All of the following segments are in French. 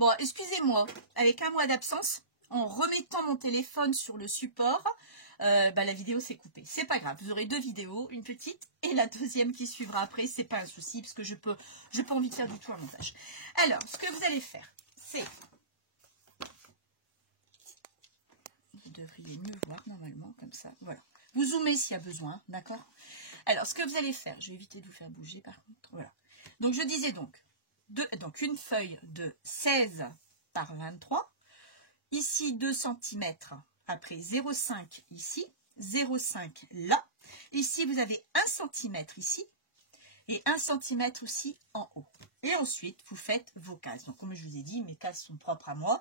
Bon, excusez-moi, avec un mois d'absence, en remettant mon téléphone sur le support, la vidéo s'est coupée. C'est pas grave, vous aurez 2 vidéos, une petite et la deuxième qui suivra après. C'est pas un souci parce que je pas envie de faire du tout un montage. Alors, ce que vous allez faire, c'est... Vous devriez mieux voir normalement comme ça. Voilà. Vous zoomez s'il y a besoin, d'accord? Alors, ce que vous allez faire, je vais éviter de vous faire bouger par contre. Voilà. Donc, je disais donc une feuille de 16 par 23. Ici, 2 cm. Après, 0,5 ici. 0,5 là. Ici, vous avez 1 cm ici. Et 1 cm aussi en haut. Et ensuite, vous faites vos cases. Donc, comme je vous ai dit, mes cases sont propres à moi.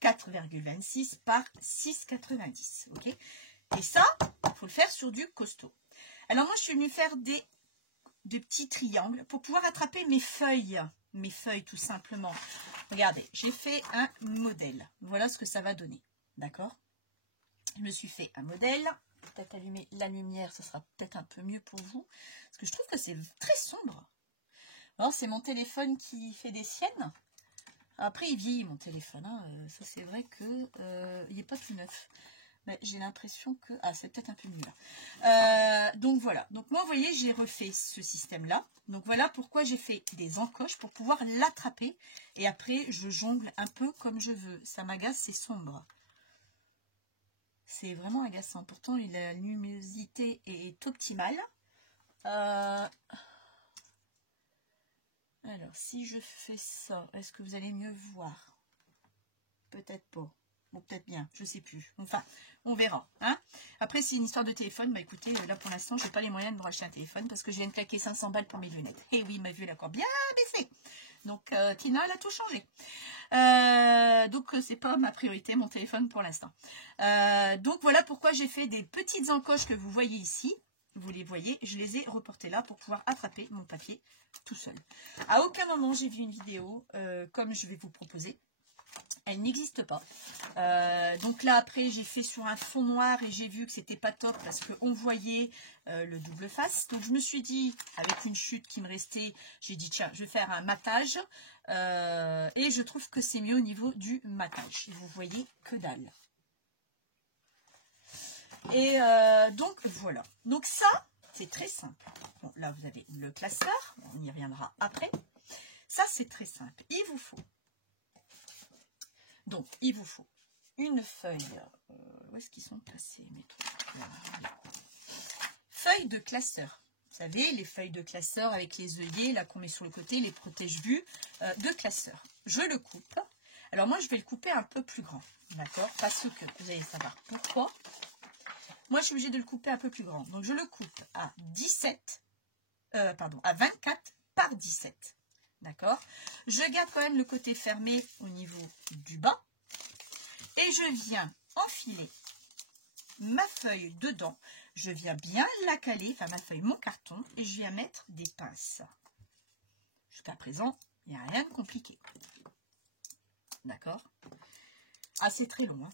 4,26 par 6,90. Ok. Et ça, il faut le faire sur du costaud. Alors, moi, je suis venue faire des petits triangles pour pouvoir attraper mes feuilles. Mes feuilles, tout simplement. Regardez, j'ai fait un modèle. Voilà ce que ça va donner. D'accord? Je me suis fait un modèle. Peut-être allumer la lumière, ce sera peut-être un peu mieux pour vous. Parce que je trouve que c'est très sombre. Alors, c'est mon téléphone qui fait des siennes. Après, il vieillit mon téléphone. Hein. Ça, c'est vrai que il n'est pas tout neuf. Mais j'ai l'impression que... Ah, c'est peut-être un peu mieux là. Donc, voilà. Donc, moi, vous voyez, j'ai refait ce système-là. Donc, voilà pourquoi j'ai fait des encoches pour pouvoir l'attraper. Et après, je jongle un peu comme je veux. Ça m'agace, c'est sombre. C'est vraiment agaçant. Pourtant, la luminosité est optimale. Alors, si je fais ça, est-ce que vous allez mieux voir? Peut-être pas. Bon, peut-être bien, je sais plus. Enfin, on verra. Hein. Après, c'est une histoire de téléphone. Bah écoutez, là pour l'instant, je n'ai pas les moyens de me racheter un téléphone parce que je viens de claquer 500 balles pour mes lunettes. Et oui, ma vue elle a encore bien baissé. Donc, Tina, elle a tout changé. Donc, c'est pas ma priorité, mon téléphone pour l'instant. Donc, voilà pourquoi j'ai fait des petites encoches que vous voyez ici. Vous les voyez, je les ai reportées là pour pouvoir attraper mon papier tout seul. À aucun moment, j'ai vu une vidéo comme je vais vous proposer. Elle n'existe pas. Donc là, après, j'ai fait sur un fond noir et j'ai vu que c'était pas top parce qu'on voyait le double face. Donc, je me suis dit, avec une chute qui me restait, j'ai dit, tiens, je vais faire un matage. Et je trouve que c'est mieux au niveau du matage. Vous voyez que dalle. Et donc, voilà. Donc, ça, c'est très simple. Bon, là, vous avez le classeur. On y reviendra après. Ça, c'est très simple. Il vous faut... Donc, il vous faut une feuille. Où est-ce qu'ils sont placés mes trucs? Voilà. Feuille de classeur. Vous savez, les feuilles de classeur avec les œillets, là qu'on met sur le côté, les protège-vues de classeur. Je le coupe. Alors, moi, je vais le couper un peu plus grand. D'accord? Parce que, vous allez savoir pourquoi. Moi, je suis obligée de le couper un peu plus grand. Donc, je le coupe à 24 par 17. D'accord? Je garde quand même le côté fermé au niveau du bas. Et je viens enfiler ma feuille dedans. Je viens bien la caler, enfin ma feuille, mon carton. Et je viens mettre des pinces. Jusqu'à présent, il n'y a rien de compliqué. D'accord? Ah, c'est très long. Hein?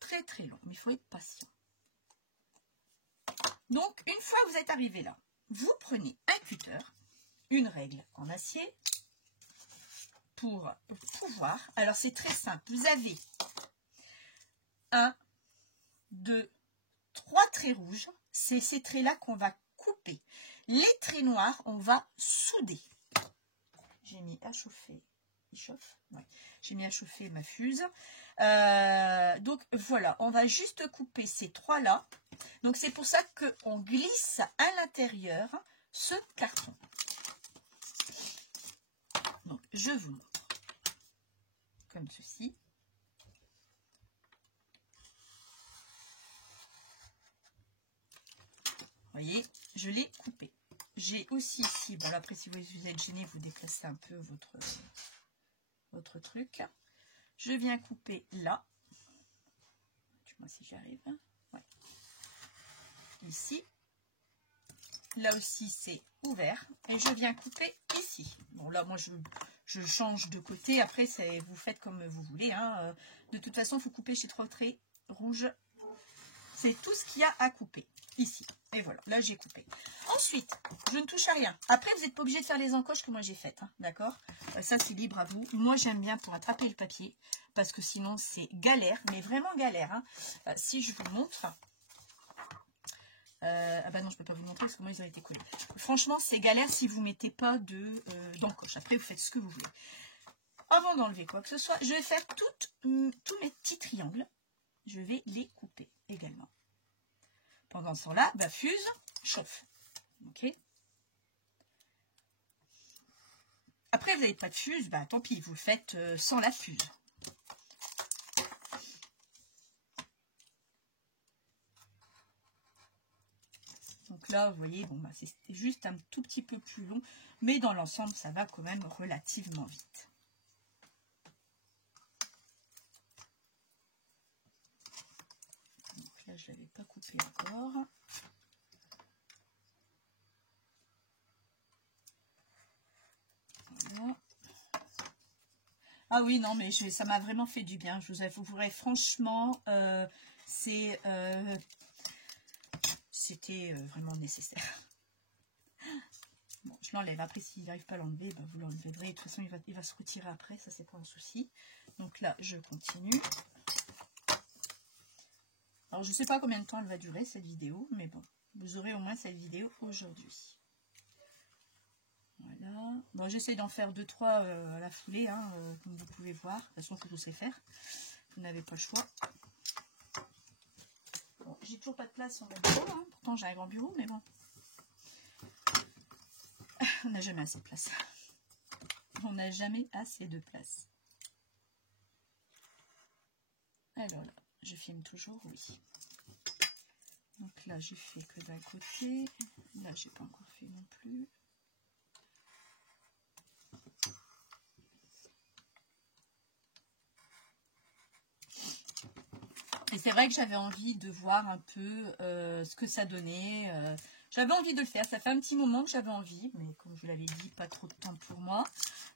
Très très long. Mais il faut être patient. Donc, une fois que vous êtes arrivé là, vous prenez un cutter. Une règle en acier pour pouvoir... Alors, c'est très simple. Vous avez 1, 2, 3 traits rouges. C'est ces traits-là qu'on va couper. Les traits noirs, on va souder. J'ai mis à chauffer. Il chauffe? Ouais. J'ai mis à chauffer ma fuse. Donc, voilà. On va juste couper ces 3-là. Donc, c'est pour ça qu'on glisse à l'intérieur ce carton. Donc, je vous montre comme ceci. Vous voyez, je l'ai coupé. J'ai aussi ici, bon, après, si vous êtes gêné, vous déplacez un peu votre truc. Je viens couper là. Dis-moi si j'y arrive. Ouais. Ici. Là aussi, c'est ouvert. Et je viens couper ici. Bon, là, moi, je change de côté. Après, vous faites comme vous voulez. Hein. De toute façon, il faut couper chez 3 traits rouges C'est tout ce qu'il y a à couper ici. Et voilà, là j'ai coupé. Ensuite, je ne touche à rien. Après, vous n'êtes pas obligé de faire les encoches que moi j'ai faites, hein, d'accord? Ça, c'est libre à vous. Moi, j'aime bien pour attraper le papier, parce que sinon, c'est galère, mais vraiment galère. Hein. Si je vous montre... ah bah non, je peux pas vous le montrer, parce que moi, ils ont été collés. Franchement, c'est galère si vous ne mettez pas d'encoche. Après, vous faites ce que vous voulez. Avant d'enlever quoi que ce soit, je vais faire tous mes petits triangles. Je vais les couper également. Pendant ce temps-là, bah, fuse, chauffe. Ok. Après, vous n'avez pas de fuse, bah, tant pis, vous le faites sans la fuse. Donc là, vous voyez, bon, bah, c'est juste un tout petit peu plus long, mais dans l'ensemble, ça va quand même relativement vite. Donc là, je ne l'avais pas coupé encore. Voilà. Ah oui, non, mais ça m'a vraiment fait du bien. Je vous avouerai, franchement, c'était vraiment nécessaire. Bon, je l'enlève. Après, s'il n'arrive pas à l'enlever, bah, vous l'enlèverez. De toute façon, il va se retirer après. Ça, c'est pas un souci. Donc là, je continue. Alors, je ne sais pas combien de temps elle va durer, cette vidéo. Mais bon, vous aurez au moins cette vidéo aujourd'hui. Voilà. Bon, j'essaie d'en faire 2-3 à la foulée, hein, comme vous pouvez voir. De toute façon, il faut tout sait faire. Vous n'avez pas le choix. Bon, j'ai toujours pas de place sur mon bureau. Hein. Pourtant, j'ai un grand bureau, mais bon. On n'a jamais assez de place. On n'a jamais assez de place. Alors là, je filme toujours, oui. Donc là, j'ai fait que d'un côté. Là, j'ai pas encore fait non plus. Et c'est vrai que j'avais envie de voir un peu ce que ça donnait. J'avais envie de le faire. Ça fait un petit moment que j'avais envie, mais comme je vous l'avais dit, pas trop de temps pour moi.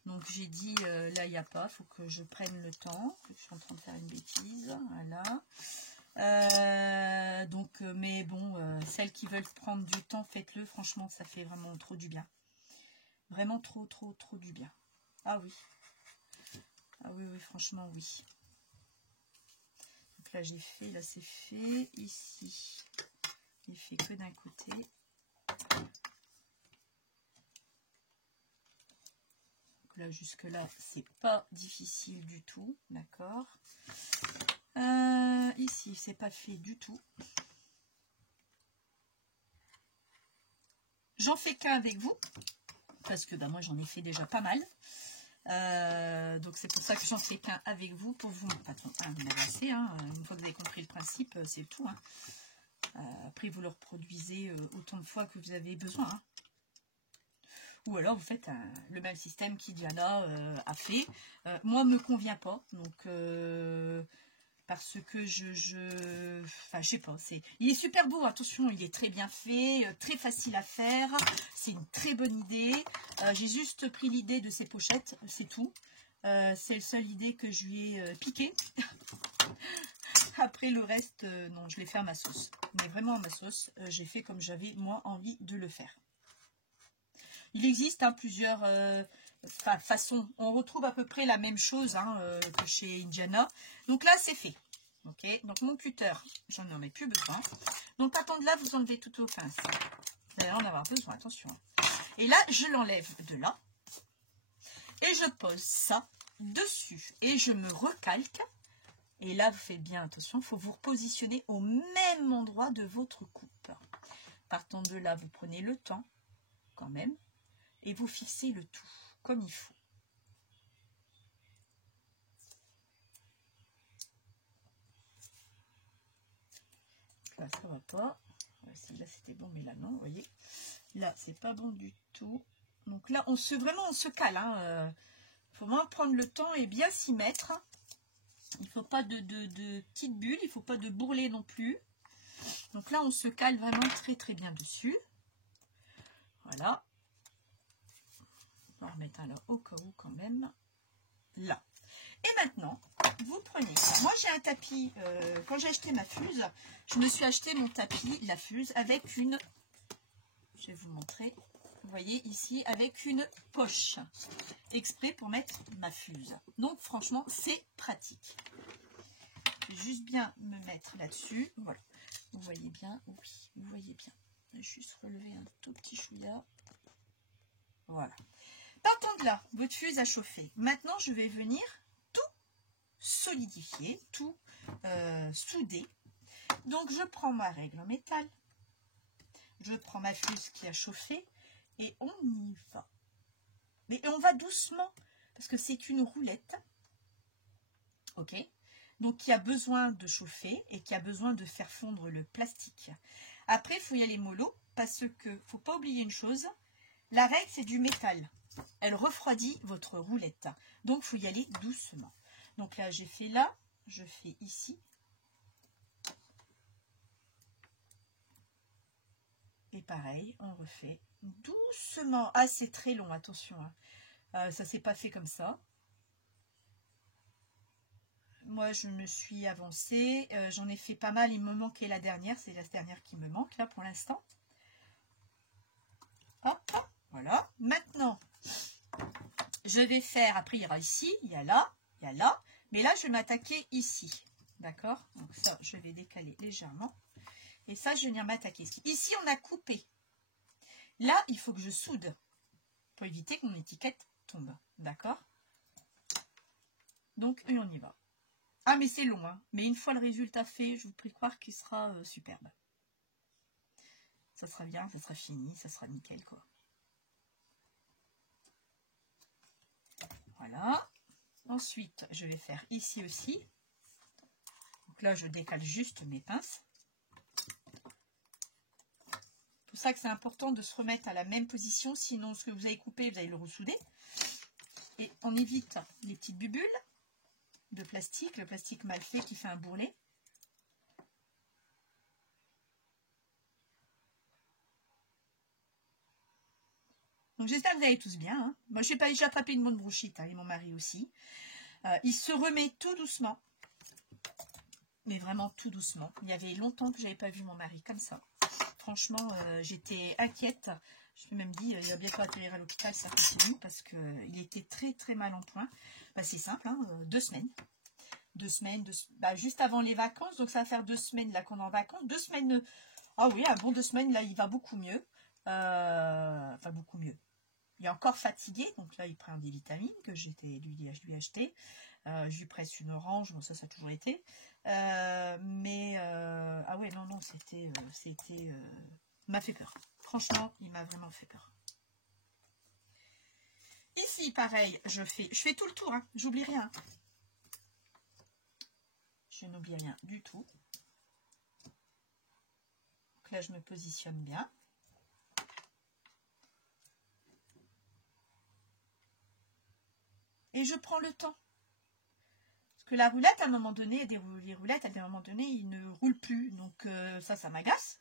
Donc j'ai dit, là, il n'y a pas, il faut que je prenne le temps. Je suis en train de faire une bêtise. Voilà. Mais bon, celles qui veulent prendre du temps, faites-le. Franchement, ça fait vraiment trop du bien. Vraiment trop du bien. Ah oui. Ah oui, franchement, oui. Donc là, j'ai fait, là, c'est fait. Ici, il fait que d'un côté. Donc là, jusque-là, c'est pas difficile du tout. D'accord. Ici, c'est pas fait du tout. J'en fais qu'un avec vous. Parce que bah, moi, j'en ai fait déjà pas mal. Donc c'est pour ça que j'en fais qu'un avec vous pour vous. Pardon, vous l'avez assez, hein, une fois que vous avez compris le principe, c'est tout. Hein. Après vous le reproduisez autant de fois que vous avez besoin. Hein. Ou alors vous faites le même système qu'Idiana a fait. Moi me convient pas, donc parce que enfin je sais pas, il est super beau, attention, il est très bien fait, très facile à faire, c'est une très bonne idée. J'ai juste pris l'idée de ces pochettes, c'est tout. C'est la seule idée que je lui ai piquée. Après le reste, non, je l'ai fait à ma sauce. Mais vraiment à ma sauce, j'ai fait comme j'avais moi envie de le faire. Il existe plusieurs façons. On retrouve à peu près la même chose que chez Indiana. Donc là, c'est fait. Ok. Donc mon cutter, j'en ai plus besoin. Donc partant de là, vous enlevez toutes vos pinces. Vous allez en avoir besoin, attention. Et là, je l'enlève de là. Et je pose ça dessus. Et je me recalque. Et là, vous faites bien attention. Il faut vous repositionner au même endroit de votre coupe. Partant de là, vous prenez le temps, quand même. Et vous fixez le tout, comme il faut. Là, ça va pas. Là, c'était bon, mais là, non, vous voyez. Là, c'est pas bon du tout. Donc là, on se cale. Hein. Faut vraiment prendre le temps et bien s'y mettre. Il ne faut pas de petites bulles, il ne faut pas de bourrelet non plus. Donc là, on se cale vraiment très bien dessus. Voilà. On va en remettre un là au cas où quand même. Là. Et maintenant, vous prenez. Moi, j'ai un tapis. Quand j'ai acheté ma fuse, je me suis acheté mon tapis, la fuse, avec une... Je vais vous montrer. Vous voyez ici, avec une poche. Exprès pour mettre ma fuse. Donc, franchement, c'est pratique. Je vais juste bien me mettre là-dessus. Voilà. Vous voyez bien. Oui, vous voyez bien. Je vais juste relever un tout petit chouïa. Voilà. Partant de là, votre fuse a chauffé. Maintenant, je vais venir tout solidifier, tout souder. Donc, je prends ma règle en métal. Je prends ma fuse qui a chauffé et on y va. Mais on va doucement parce que c'est une roulette. Ok? Donc, qui a besoin de chauffer et qui a besoin de faire fondre le plastique. Après, il faut y aller mollo parce que ne faut pas oublier une chose. La règle, c'est du métal. Elle refroidit votre roulette. Donc, il faut y aller doucement. Donc là, j'ai fait là. Je fais ici. Et pareil, on refait doucement. Ah, c'est très long, attention. Hein. Ça ne s'est pas fait comme ça. Moi, je me suis avancée. J'en ai fait pas mal. Il me manquait la dernière. C'est la dernière qui me manque, là, pour l'instant. Hop, hop, voilà. Maintenant, je vais faire... Après, il y aura ici, il y a là, il y a là. Mais là, je vais m'attaquer ici. D'accord? Donc ça, je vais décaler légèrement. Et ça, je vais venir m'attaquer ici. Ici, on a coupé. Là, il faut que je soude pour éviter que mon étiquette tombe. D'accord? Donc, et on y va. Ah, mais c'est long. Hein. Mais une fois le résultat fait, je vous prie de croire qu'il sera superbe. Ça sera bien, ça sera fini, ça sera nickel, quoi. Voilà. Ensuite, je vais faire ici aussi. Donc là, je décale juste mes pinces. C'est pour ça que c'est important de se remettre à la même position, sinon ce que vous avez coupé, vous allez le ressouder. Et on évite les petites bulles de plastique, le plastique mal fait qui fait un bourrelet. Donc j'espère que vous allez tous bien. Hein. Moi, je n'ai pas déjà attrapé une bonne bronchite, hein, et mon mari aussi. Il se remet tout doucement. Mais vraiment tout doucement. Il y avait longtemps que je n'avais pas vu mon mari comme ça. Franchement, j'étais inquiète. Je me suis même dit, il va bientôt atterrir à l'hôpital, ça continue, parce qu'il était très très mal en point. Bah, c'est simple, hein, 2 semaines. 2 semaines, bah, juste avant les vacances. Donc ça va faire 2 semaines là qu'on est en vacances. 2 semaines, ah oui, un bon 2 semaines, là il va beaucoup mieux. Enfin beaucoup mieux. Il est encore fatigué, donc là il prend des vitamines que je lui ai achetées. Je lui presse une orange, bon ça a toujours été. Ah ouais, non, c'était m'a fait peur. Franchement, il m'a vraiment fait peur. Ici, pareil, je fais tout le tour, hein, j'oublie rien. Je n'oublie rien du tout. Donc là, je me positionne bien. Et je prends le temps. Parce que la roulette, à un moment donné, les roulettes, à un moment donné, ils ne roulent plus. Donc ça m'agace.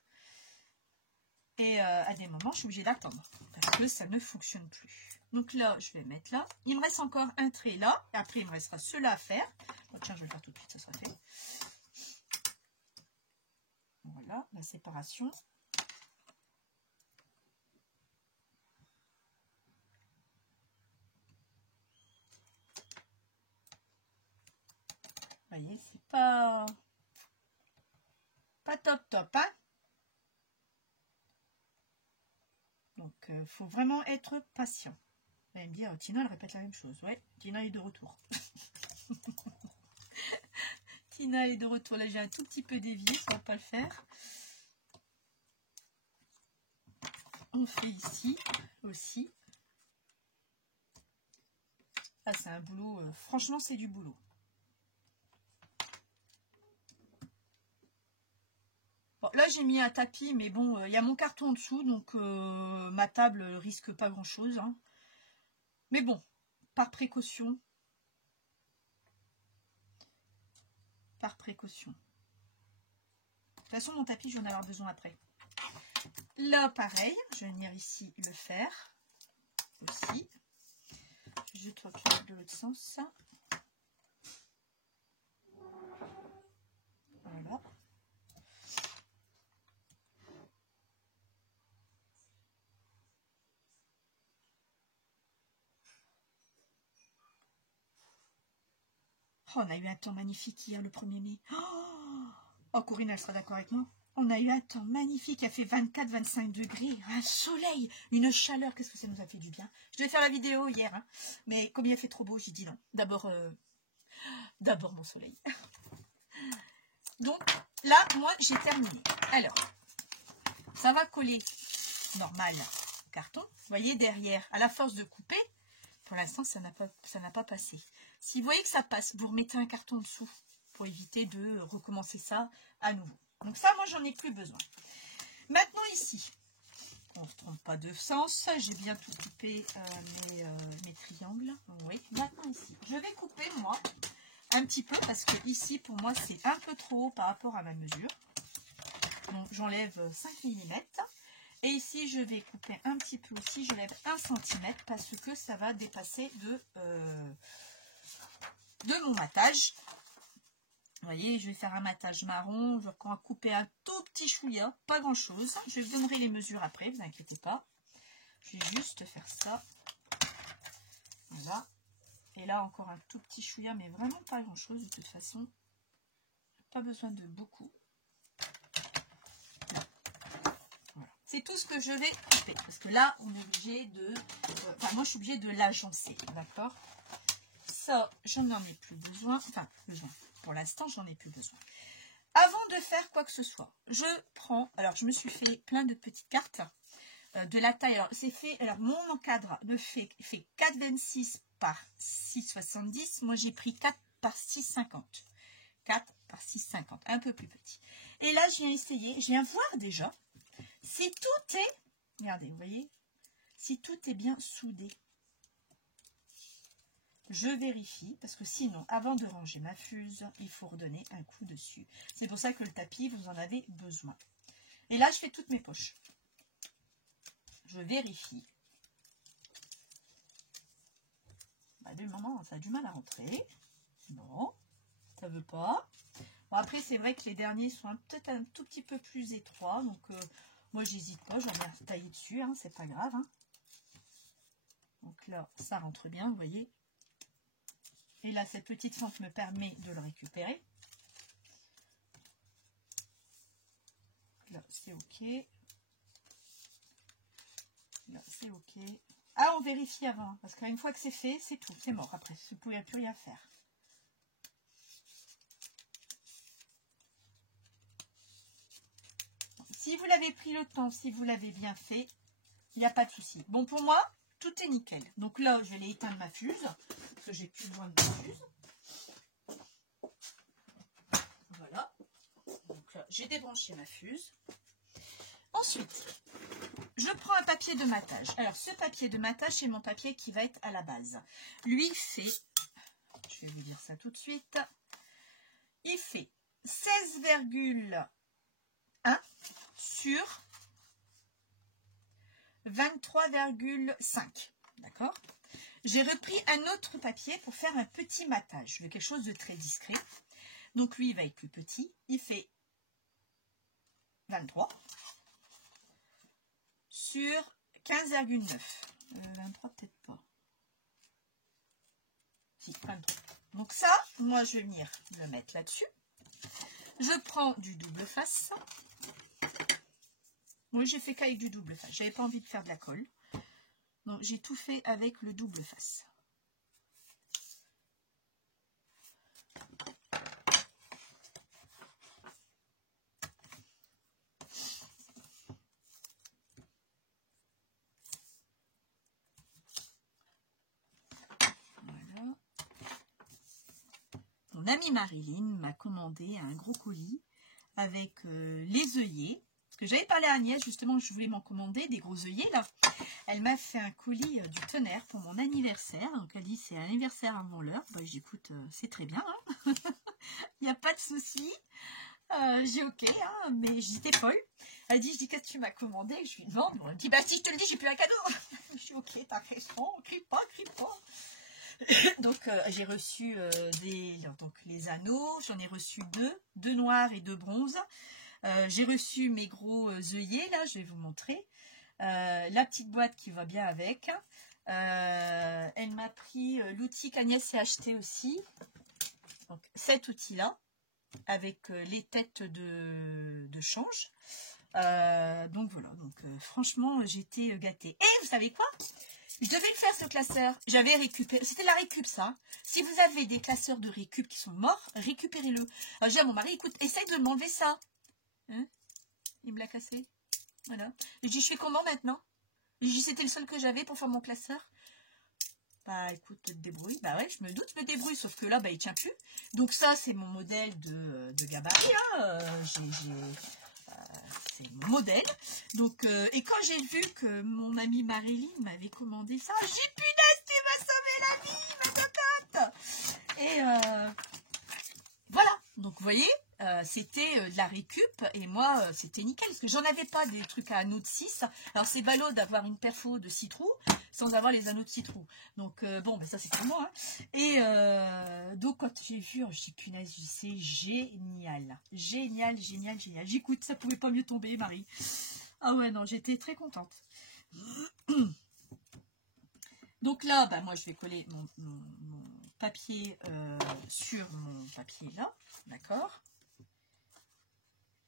Et à des moments, je suis obligée d'attendre. Parce que ça ne fonctionne plus. Donc là, je vais mettre là. Il me reste encore un trait là. Et après, il me restera ceux-là à faire. Oh, tiens, je vais le faire tout de suite, ça sera fait. Voilà, la séparation. Vous voyez, c'est pas top, hein. Donc, il faut vraiment être patient. Vous allez me dire, Tina, elle répète la même chose. Ouais, Tina est de retour. Tina est de retour. Là, j'ai un tout petit peu dévié, ça ne va pas le faire. On fait ici aussi. Ah, c'est un boulot. Franchement, c'est du boulot. Bon, là, j'ai mis un tapis, mais bon, il y a mon carton en dessous, donc ma table risque pas grand-chose. Hein. Mais bon, par précaution. Par précaution. De toute façon, mon tapis, je vais en avoir besoin après. Là, pareil, je vais venir ici le faire aussi. Je tourne de l'autre sens. Voilà. Oh, on a eu un temps magnifique hier, le 1er mai. Oh, Corinne, elle sera d'accord avec moi. On a eu un temps magnifique, il a fait 24-25 degrés, un soleil, une chaleur, qu'est-ce que ça nous a fait du bien. Je devais faire la vidéo hier, hein, mais comme il a fait trop beau, j'ai dit non. D'abord mon soleil. Donc, là, moi, j'ai terminé. Alors, ça va coller normal carton. Vous voyez, derrière, à la force de couper, pour l'instant, ça n'a pas passé. Si vous voyez que ça passe, vous remettez un carton dessous pour éviter de recommencer ça à nouveau. Donc ça, moi, j'en ai plus besoin. Maintenant, ici, on ne se trompe pas de sens. J'ai bien tout coupé mes triangles. Oui, maintenant, ici, je vais couper, moi, un petit peu parce que ici, pour moi, c'est un peu trop haut par rapport à ma mesure. Donc, j'enlève 5 mm. Et ici, je vais couper un petit peu aussi. Je lève 1 cm parce que ça va dépasser de mon matage. Vous voyez, je vais faire un matage marron. Je vais couper un tout petit chouïa, pas grand chose. Je vous donnerai les mesures après, vous inquiétez pas. Je vais juste faire ça. Voilà. Et là, encore un tout petit chouïa, mais vraiment pas grand chose de toute façon. Pas besoin de beaucoup. Voilà. C'est tout ce que je vais couper. Parce que là, on est obligé de... Enfin, moi, je suis obligée de l'agencer. D'accord? Ça, je n'en ai plus besoin. Enfin, besoin. Pour l'instant, j'en ai plus besoin. Avant de faire quoi que ce soit, je prends... Alors, je me suis fait plein de petites cartes de la taille. Alors, c'est fait... Alors, mon encadre me fait 4,26 par 6,70. Moi, j'ai pris 4 par 6,50. 4 par 6,50. Un peu plus petit. Et là, je viens essayer. Je viens voir déjà si tout est... Regardez, vous voyez? Si tout est bien soudé. Je vérifie, parce que sinon, avant de ranger ma fuse, il faut redonner un coup dessus. C'est pour ça que le tapis, vous en avez besoin. Et là, je fais toutes mes poches. Je vérifie. Bah, le moment, ça a du mal à rentrer. Non, ça ne veut pas. Bon, après, c'est vrai que les derniers sont peut-être un tout petit peu plus étroits. Donc, moi, j'hésite pas. J'en ai taillé dessus. Hein, c'est pas grave. Hein. Donc là, ça rentre bien, vous voyez. Et là, cette petite fente me permet de le récupérer. Là, c'est OK. Là, c'est OK. Ah, on vérifie avant. Parce qu'une fois que c'est fait, c'est tout. C'est mort. Après, vous ne pouvez plus rien faire. Si vous l'avez pris le temps, si vous l'avez bien fait, il n'y a pas de souci. Bon, pour moi, tout est nickel. Donc là, je vais aller éteindre ma fuse. Parce que j'ai plus besoin de ma fuse. Voilà. Donc là, j'ai débranché ma fuse. Ensuite, je prends un papier de matage. Alors, ce papier de matage, c'est mon papier qui va être à la base. Lui fait, je vais vous dire ça tout de suite, il fait 16,1 sur 23,5. D'accord? J'ai repris un autre papier pour faire un petit matage. Je veux quelque chose de très discret. Donc, lui, il va être plus petit. Il fait 23 sur 15,9. 23, peut-être pas. Si, 23. Donc ça, moi, je vais venir le mettre là-dessus. Je prends du double face. Moi, j'ai fait qu'avec du double face. J'avais pas envie de faire de la colle. Donc, j'ai tout fait avec le double face. Voilà. Mon amie Marilyn m'a commandé un gros colis avec les œillets. Parce que j'avais parlé à Agnès, justement, je voulais m'en commander des gros œillets, là. Elle m'a fait un colis du tonnerre pour mon anniversaire. Donc, elle dit, c'est un anniversaire avant l'heure. Bah, j'écoute, c'est très bien. Hein. Il n'y a pas de souci. J'ai OK, hein, mais j'étais folle. Elle dit, je dis, qu'est-ce que tu m'as commandé? Je lui demande. Bon, elle dit, bah, si je te le dis, j'ai plus un cadeau. Je dis, OK, t'as raison, crie pas, crie pas. Donc j'ai reçu donc, les anneaux, j'en ai reçu deux noirs et deux bronzes. J'ai reçu mes gros œillets, là, je vais vous montrer. La petite boîte qui va bien avec. Elle m'a pris l'outil qu'Agnès s'est acheté aussi. Donc cet outil-là, avec les têtes de change. Donc voilà, donc franchement, j'étais gâtée. Et vous savez quoi? Je devais le faire ce classeur. J'avais récupéré. C'était la récup, ça. Si vous avez des classeurs de récup qui sont morts, récupérez-le. J'ai dit à mon mari, écoute, essaye de m'enlever ça. Hein? Il me l'a cassé. Voilà. Je dis, je fais comment maintenant? Je dis, c'était le seul que j'avais pour faire mon classeur. Bah écoute, te débrouille. Bah ouais, je me doute, je me débrouille. Sauf que là, bah il tient plus. Donc ça, c'est mon modèle de gabarit. Hein. C'est mon modèle. Donc, et quand j'ai vu que mon amie Maréline m'avait commandé ça, j'ai dit, punaise, tu m'as sauvé la vie, ma cocotte. Et voilà. Donc, vous voyez, c'était de la récup. Et moi, c'était nickel. Parce que j'en avais pas des trucs à anneaux de 6. Alors, c'est ballot d'avoir une perfo de 6 trous sans avoir les anneaux de 6 trous. Donc, bon, ben ça, c'est pour moi. Hein. Et donc, quand j'ai vu, je dis, punaise, c'est génial. Génial, génial, génial. J'écoute, ça pouvait pas mieux tomber, Marie. Ah ouais, non, j'étais très contente. Donc là, bah, moi, je vais coller mon papier sur mon papier là. D'accord.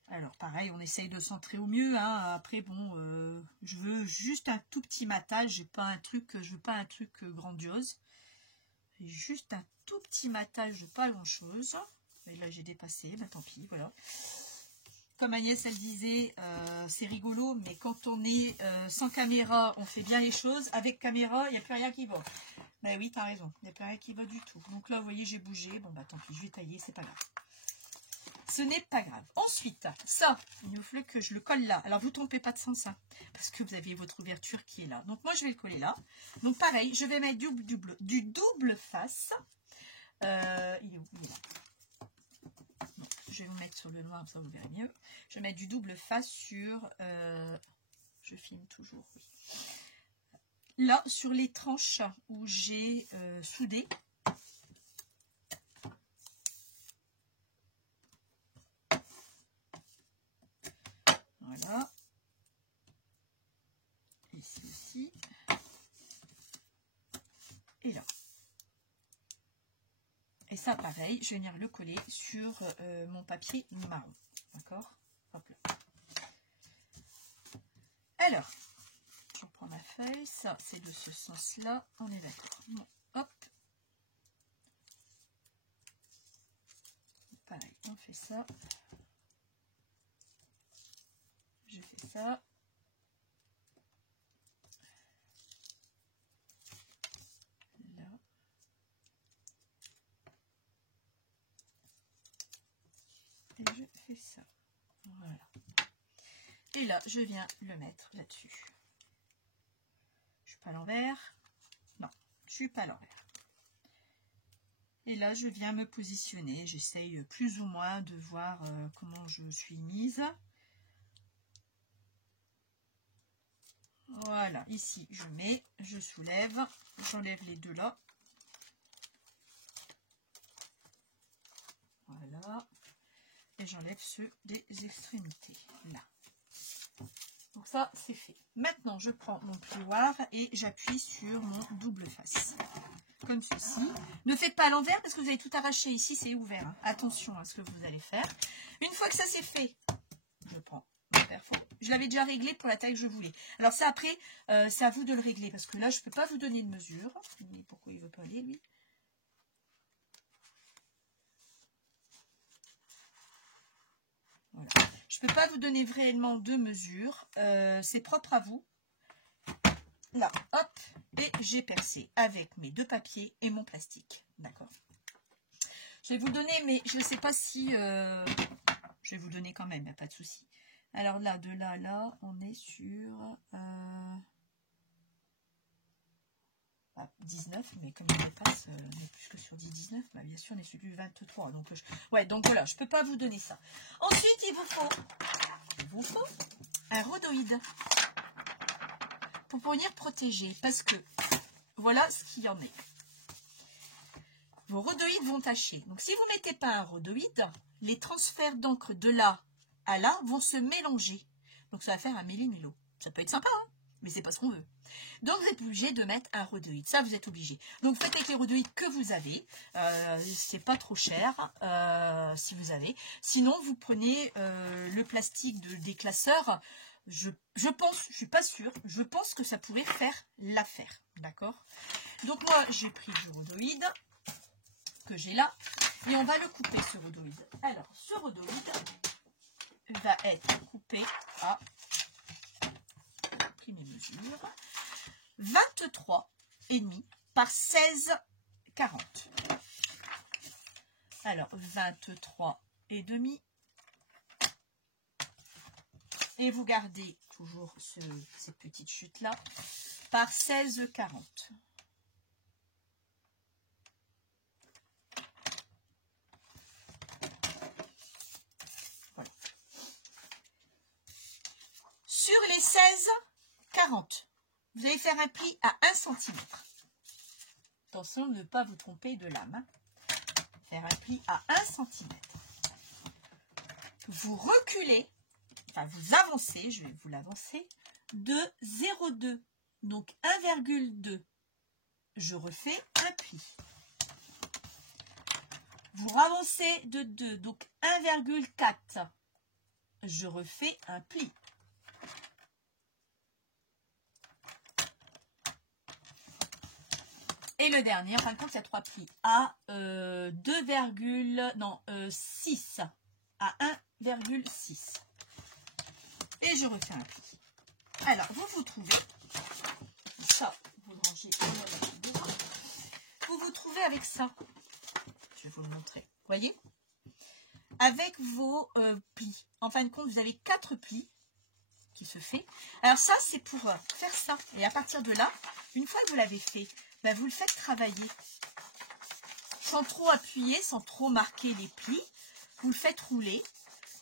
Alors, pareil, on essaye de centrer au mieux. Hein. Après, bon, je veux juste un tout petit matage. Je veux pas un truc grandiose. Juste un tout petit matage, pas grand-chose. Et là, j'ai dépassé. Bah, tant pis, voilà. Comme Agnès, elle disait, c'est rigolo, mais quand on est sans caméra, on fait bien les choses. Avec caméra, il n'y a plus rien qui va. Ben oui, t'as raison. Il n'y a plus rien qui va du tout. Donc là, vous voyez, j'ai bougé. Bon, bah tant pis, je vais tailler, c'est pas grave. Ce n'est pas grave. Ensuite, ça, il nous faut que je le colle là. Alors, vous ne trompez pas de sens, hein, parce que vous avez votre ouverture qui est là. Donc, moi, je vais le coller là. Donc, pareil, je vais mettre du double face. Il est où? Il est là. Donc, je vais vous mettre sur le noir, ça vous verrez mieux. Je vais mettre du double face sur... je filme toujours, oui. Là, sur les tranches où j'ai soudé. Voilà. Ici aussi. Et là. Et ça, pareil, je vais venir le coller sur mon papier marron. D'accord? Hop là. Alors, je reprends ma feuille. Ça, c'est de ce sens-là. On est d'accord. Bon, hop. Pareil, on fait ça. Je fais ça. Là. Et je fais ça. Voilà. Et là, je viens le mettre là-dessus. Je suis pas à l'envers. Non, je suis pas à l'envers. Et là, je viens me positionner. J'essaye plus ou moins de voir comment je suis mise. Voilà, ici, je mets, je soulève, j'enlève les deux là. Voilà. Et j'enlève ceux des extrémités, là. Donc ça, c'est fait. Maintenant, je prends mon plioir et j'appuie sur mon double face. Comme ceci. Ne faites pas à l'envers parce que vous allez tout arracher. Ici, c'est ouvert. Hein. Attention à ce que vous allez faire. Une fois que ça c'est fait, je prends mon perfo. Je l'avais déjà réglé pour la taille que je voulais. Alors ça, après, c'est à vous de le régler. Parce que là, je ne peux pas vous donner de mesure. Pourquoi il ne veut pas aller, lui? Voilà. Je ne peux pas vous donner réellement de mesure. C'est propre à vous. Là, hop, et j'ai percé avec mes deux papiers et mon plastique. D'accord. Je vais vous donner, mais je ne sais pas si... je vais vous donner quand même, il n'y a pas de souci. Alors là, de là à là, on est sur 19, mais comme il passe, on est plus que sur 19, bah bien sûr, on est sur du 23. Donc, ouais, donc voilà, je ne peux pas vous donner ça. Ensuite, il vous faut un rhodoïde pour venir protéger, parce que voilà ce qu'il y en est. vos rhodoïdes vont tacher. Donc si vous ne mettez pas un rhodoïde, les transferts d'encre de là à là vont se mélanger. Donc ça va faire un méli-mélo. Ça peut être sympa, hein, mais c'est pas ce qu'on veut. Donc vous êtes obligé de mettre un rhodoïde. Ça, vous êtes obligé. Donc faites avec les rhodoïdes que vous avez. C'est pas trop cher si vous avez. Sinon, vous prenez le plastique des classeurs. Je pense, je suis pas sûre, je pense que ça pourrait faire l'affaire. D'accord? Donc moi, j'ai pris le rhodoïde que j'ai là. Et on va le couper, ce rhodoïde. Alors, ce rhodoïde va être coupé à... J'ai pris mes mesures. 23,5 par 16,40. Alors, 23,5. Et vous gardez toujours cette petite chute-là par 16,40. Voilà. Sur les 16,40, vous allez faire un pli à 1 cm. Attention de ne pas vous tromper de lame. Faire un pli à 1 cm. Vous reculez, enfin vous avancez, je vais vous l'avancer, de 0,2. Donc 1,2. Je refais un pli. Vous avancez de 2, donc 1,4. Je refais un pli. Et le dernier, en fin de compte, il y a 3 plis à 6 à 1,6. Et je refais un pli. Alors, vous trouvez, ça, vous le rangez, vous trouvez avec ça. Je vais vous le montrer. Vous voyez? Avec vos plis. En fin de compte, vous avez 4 plis qui se fait. Alors ça, c'est pour faire ça. Et à partir de là, une fois que vous l'avez fait, ben vous le faites travailler. Sans trop appuyer, sans trop marquer les plis. Vous le faites rouler.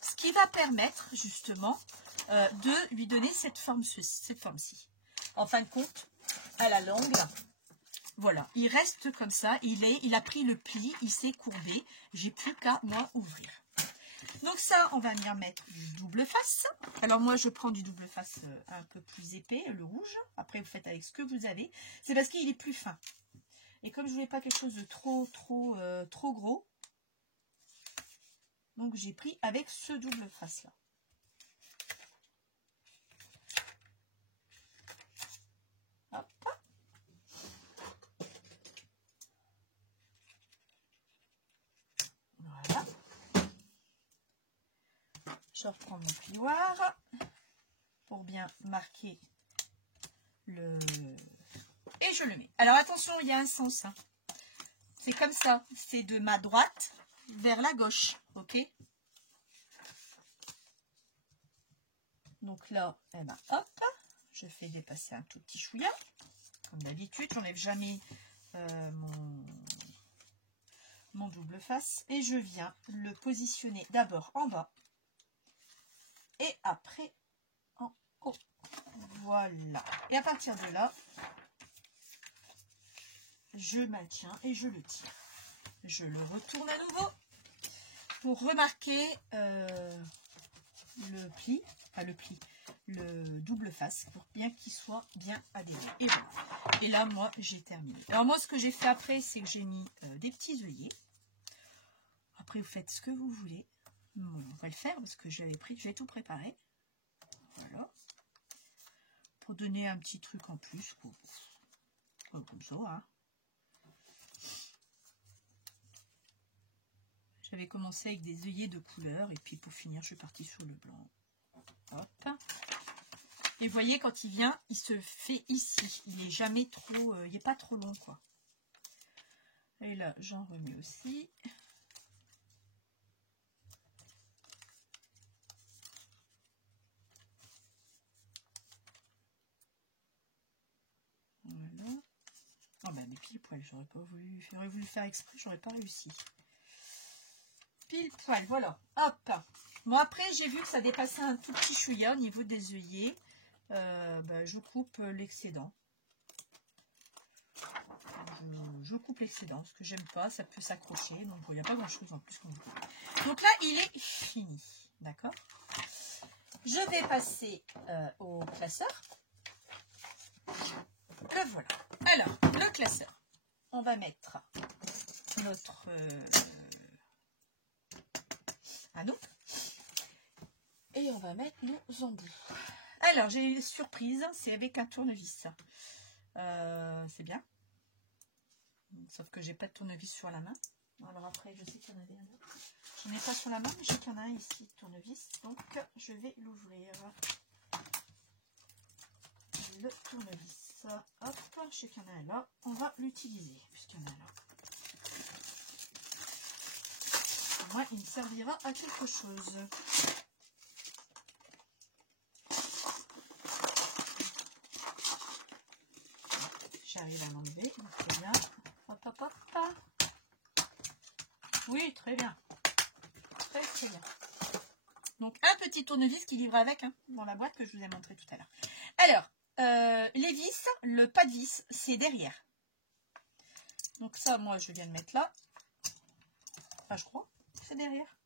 Ce qui va permettre justement de lui donner cette forme-ci. En fin de compte, à la longue, voilà, il reste comme ça. Il a pris le pli, il s'est courbé. J'ai plus qu'à moi ouvrir. Donc ça, on va venir mettre du double face. Alors moi, je prends du double face un peu plus épais, le rouge. Après, vous faites avec ce que vous avez. C'est parce qu'il est plus fin. Et comme je voulais pas quelque chose de trop gros, donc j'ai pris avec ce double face là. Hop. Voilà. Je reprends mon plioir pour bien marquer le... Et je le mets. Alors attention, il y a un sens. Hein. C'est comme ça. C'est de ma droite vers la gauche. Ok? Donc là, eh ben, hop, je fais dépasser un tout petit chouïa. Comme d'habitude, j'enlève jamais mon double face. Et je viens le positionner d'abord en bas. Et après en haut. Voilà. Et à partir de là, je maintiens et je le tire. Je le retourne à nouveau pour remarquer le double face pour bien qu'il soit bien adhéré. Et voilà. Et là, moi, j'ai terminé. Alors moi, ce que j'ai fait après, c'est que j'ai mis des petits œillets. Après, vous faites ce que vous voulez. Bon, on va le faire parce que j'avais tout préparé. Voilà. Pour donner un petit truc en plus. Comme ça, hein. J'avais commencé avec des œillets de couleur et puis pour finir, je suis partie sur le blanc. Hop. Et vous voyez, quand il vient, il se fait ici. Il n'est jamais trop, il n'est pas trop long, quoi. Et là, j'en remets aussi. Voilà. Oh ben, mais pile poil, j'aurais voulu faire exprès, j'aurais pas réussi. Pile poil, voilà. Hop. Bon, après, j'ai vu que ça dépassait un tout petit chouïa au niveau des œillets. Ben, je coupe l'excédent. je coupe l'excédent, parce que j'aime pas, ça peut s'accrocher, donc il n'y a pas grand chose en plus qu'on vous coupe. Donc là, il est fini, d'accord? Je vais passer au classeur. Le voilà. Alors, le classeur, on va mettre notre anneau et on va mettre nos embouts. Alors, j'ai une surprise, c'est avec un tournevis. C'est bien. Sauf que j'ai pas de tournevis sur la main. Alors après, je sais qu'il y en avait un autre. Je n'en ai pas sur la main, mais je sais qu'il y en a un ici, tournevis. Donc, je vais l'ouvrir. Le tournevis. Hop, je sais qu'il y en a un là. On va l'utiliser, puisqu'il y en a un là. Au moins, il me servira à quelque chose. J'arrive à l'enlever. Très bien. Hop, hop, hop. Oui, très bien. Très, très bien. Donc, un petit tournevis qui livre avec, hein, dans la boîte que je vous ai montré tout à l'heure. Alors, les vis, le pas de vis, c'est derrière. Donc ça, moi, je viens de mettre là. Enfin, je crois que c'est derrière.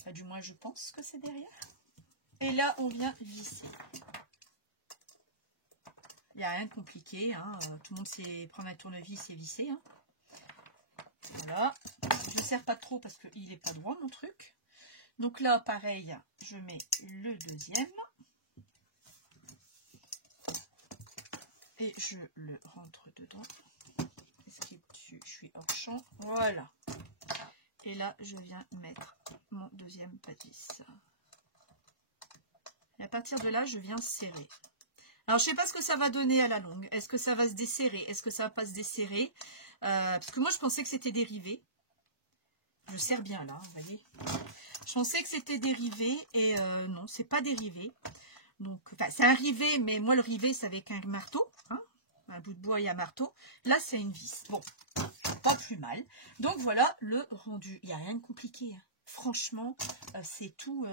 Enfin, du moins, je pense que c'est derrière. Et là, on vient visser. Il n'y a rien de compliqué. Hein. Tout le monde sait prendre un tournevis et visser. Hein. Voilà. Je ne serre pas trop parce qu'il n'est pas droit, mon truc. Donc là, pareil, je mets le deuxième. Et je le rentre dedans. Est-ce qu'il est dessus? Je suis hors champ. Voilà. Et là, je viens mettre mon deuxième pas de vis. Et à partir de là, je viens serrer. Alors, je ne sais pas ce que ça va donner à la longue. Est-ce que ça va se desserrer? Est-ce que ça ne va pas se desserrer? Parce que moi, je pensais que c'était dérivé. Je serre bien là, vous voyez. Je pensais que c'était dérivé et non, c'est pas dérivé. Donc, enfin, c'est un rivet, mais moi, le rivet, c'est avec un marteau. Hein, un bout de bois et un marteau. Là, c'est une vis. Bon, pas plus mal. Donc, voilà le rendu. Il n'y a rien de compliqué. Hein. Franchement, c'est tout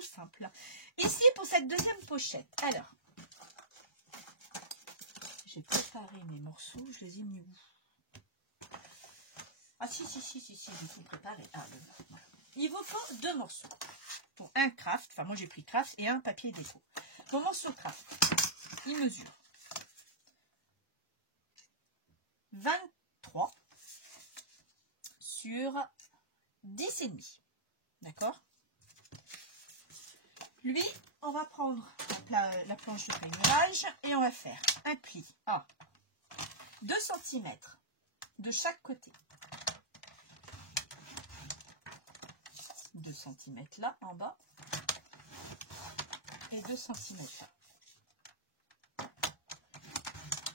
simple. Ici, pour cette deuxième pochette. Alors, j'ai préparé mes morceaux. Je les ai mis où? Ah, si, j'ai tout préparé. Ah, voilà. Il vous faut 2 morceaux. Pour un craft, enfin moi j'ai pris craft et un papier déco. Mon morceau craft, il mesure 23 sur 10,5. D'accord? Lui, on va prendre la planche de peignage et on va faire un pli à 2 cm de chaque côté. 2 cm là en bas et 2 cm là.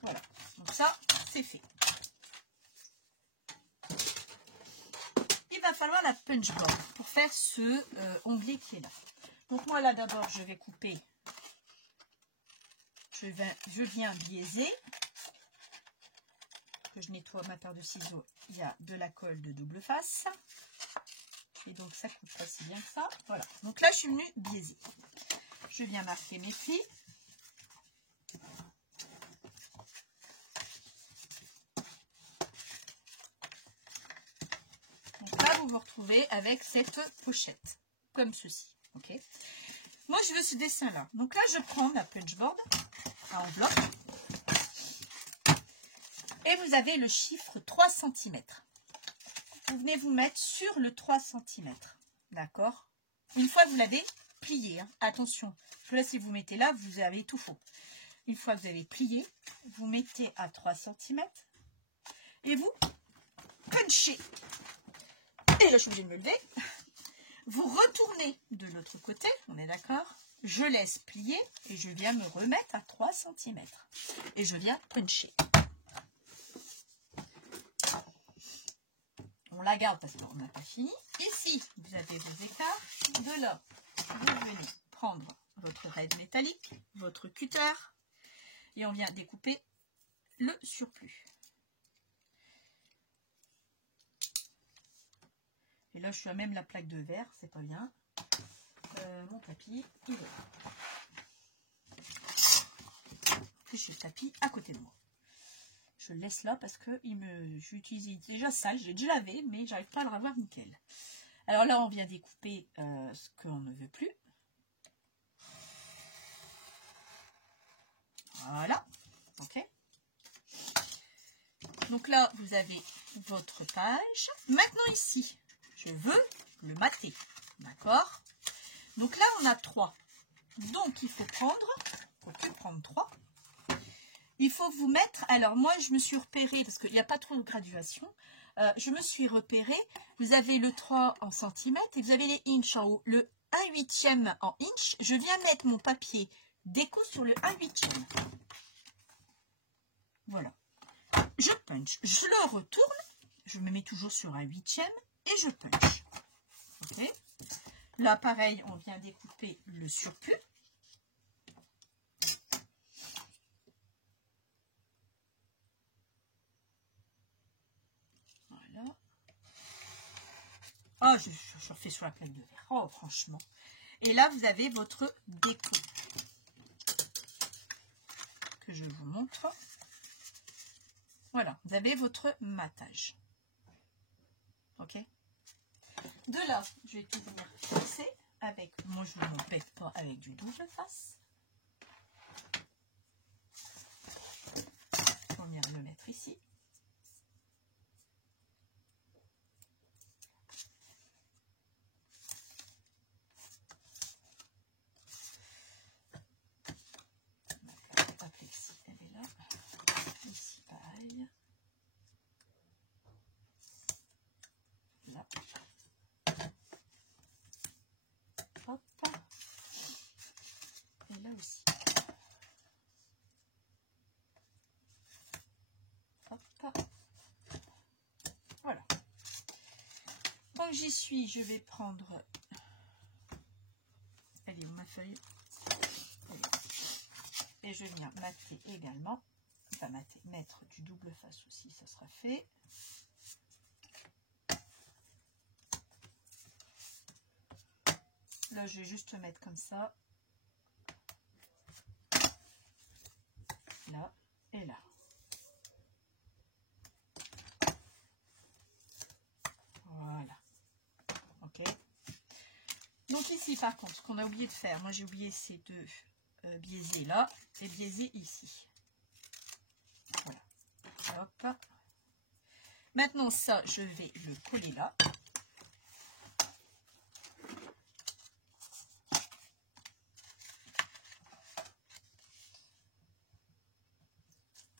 Voilà, donc ça c'est fait. Il va falloir la punch board pour faire ce onglet qui est là. Donc moi là d'abord je vais couper, je viens biaiser, que je nettoie ma paire de ciseaux, il y a de la colle de double face. Et donc ça coupe pas si bien que ça. Voilà. Donc là je suis venue biaiser. Je viens marquer mes plis. Donc là vous vous retrouvez avec cette pochette. Comme ceci. Ok. Moi je veux ce dessin là. Donc là je prends ma punchboard à enveloppe. Et vous avez le chiffre 3 cm. Vous venez vous mettre sur le 3 cm. D'accord? Une fois que vous l'avez plié, hein, attention, je vous laisse, si vous mettez là, vous avez tout faux. Une fois que vous avez plié, vous mettez à 3 cm et vous punchez. Et là, je suis obligée de me lever. Vous retournez de l'autre côté, on est d'accord? Je laisse plier et je viens me remettre à 3 cm. Et je viens puncher. On la garde parce qu'on n'a pas fini. Ici, vous avez vos écarts. De là, vous venez prendre votre raide métallique, votre cutter, et on vient découper le surplus. Et là, je suis à même la plaque de verre, c'est pas bien. Mon tapis, il est là. Puis j'ai le tapis à côté de moi. je le laisse là parce que j'utilise déjà sale, j'ai déjà lavé, mais j'arrive pas à le revoir nickel. Alors là, on vient découper ce qu'on ne veut plus. Voilà, ok. Donc là, vous avez votre page. Maintenant ici, je veux le mater, d'accord? Donc là, on a 3. Donc, il faut prendre 3. Il faut vous mettre, alors moi, je me suis repérée, parce qu'il n'y a pas trop de graduation, je me suis repérée, vous avez le 3 en centimètres et vous avez les inches en haut. Le 1/8 en inch, je viens mettre mon papier déco sur le 1/8. Voilà. Je punch, je le retourne, je me mets toujours sur 1/8 et je punch. Ok. Là, pareil, on vient découper le surplus. Voilà. Oh, je refais sur la plaque de verre. Oh, franchement. Et là, vous avez votre déco que je vous montre. Voilà, vous avez votre matage. Ok. De là, je vais tout venir fixer avec, moi je ne m'embête pas avec du double face. On vient le mettre ici. La plexi, elle est là. Ici, pareil. Là. Hop. Et là aussi. Hop. Voilà. Donc j'y suis, je vais prendre. Allez, ma feuille. Et je viens mater également. Enfin, mater, mettre du double face aussi, ça sera fait. Là, je vais juste le mettre comme ça. Là et là. Voilà. Ok. Donc ici, par contre, ce qu'on a oublié de faire, moi j'ai oublié ces deux biaisés là et biaiser ici. Voilà. Hop. Maintenant, ça, je vais le coller là.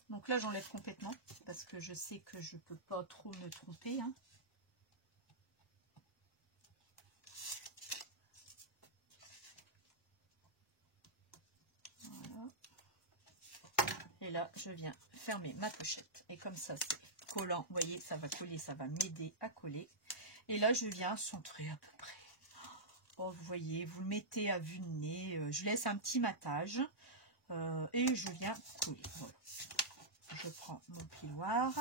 Donc là, j'enlève complètement parce que je sais que je ne peux pas trop me tromper. Hein. Voilà. Et là, je viens fermer ma pochette. Et comme ça, c'est collant. Vous voyez, ça va coller, ça va m'aider à coller. Et là, je viens centrer à peu près. Oh, vous voyez, vous le mettez à vue de nez. Je laisse un petit matage. Et je viens coller. Voilà. Je prends mon piloir.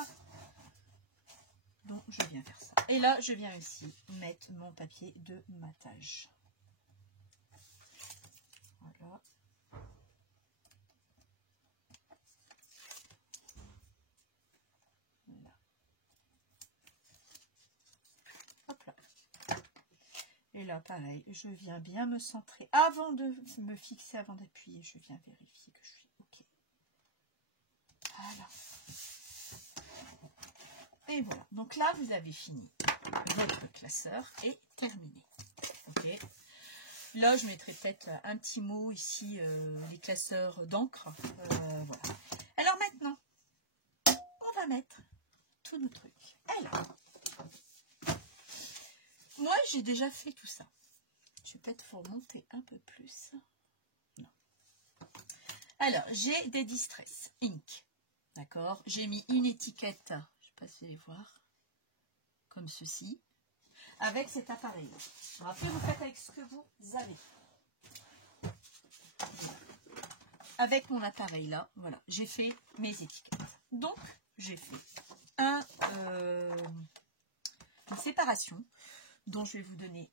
Donc, je viens faire ça. Et là, je viens ici mettre mon papier de matage. Voilà. Là. Hop là. Et là, pareil, je viens bien me centrer. Avant de me fixer, avant d'appuyer, je viens vérifier que je suis OK. Voilà. Et voilà. Donc là, vous avez fini. Votre classeur est terminé. OK. Là, je mettrai peut-être un petit mot ici, les classeurs d'encre. Voilà. Alors maintenant, on va mettre tous nos trucs. Alors, moi, j'ai déjà fait tout ça. Je vais peut-être vous remonter un peu plus. Non. Alors, j'ai des Distress Ink. D'accord. J'ai mis une étiquette, je ne sais pas si vous allez voir, comme ceci, avec cet appareil. Après, vous faites avec ce que vous avez. Avec mon appareil là, voilà, j'ai fait mes étiquettes. Donc, j'ai fait une séparation dont je vais vous donner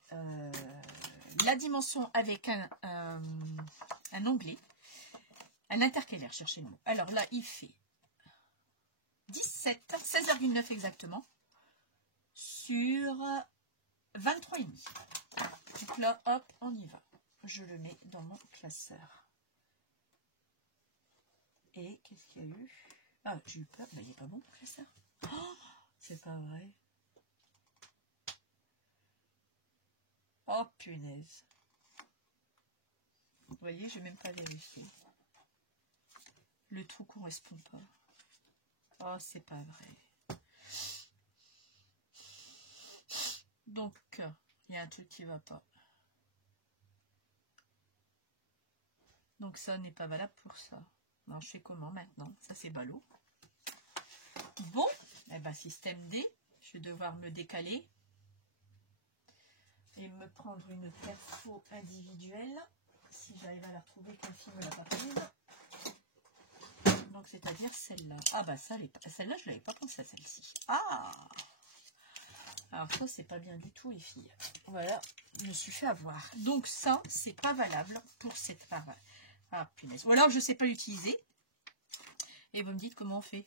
la dimension avec un onglet, un intercalaire, cherchez le mot. Alors là, il fait 16,9 exactement, sur 23,5. Donc là, hop, on y va. Je le mets dans mon classeur. Et qu'est-ce qu'il y a eu? Ah, j'ai eu peur. Bah, il n'est pas bon mon classeur. Oh, c'est pas vrai. Oh, punaise. Vous voyez, je n'ai même pas vérifié. Le trou ne correspond pas. Oh, c'est pas vrai. Donc, il y a un truc qui ne va pas. Donc, ça n'est pas valable pour ça. Alors, je fais comment maintenant? Ça, c'est ballot. Bon, eh ben, système D. Je vais devoir me décaler. Et me prendre une perfo individuelle. Si j'arrive à la retrouver, qu'un film l'a pas prise. Donc, c'est-à-dire celle-là. Ah, bah, celle-là, je ne l'avais pas pensé à celle-ci. Ah! Alors, ça, c'est pas bien du tout, les filles. Voilà, je me suis fait avoir. Donc, ça, c'est pas valable pour cette part. Ah, punaise. Ou alors, je ne sais pas l'utiliser. Et vous me dites comment on fait.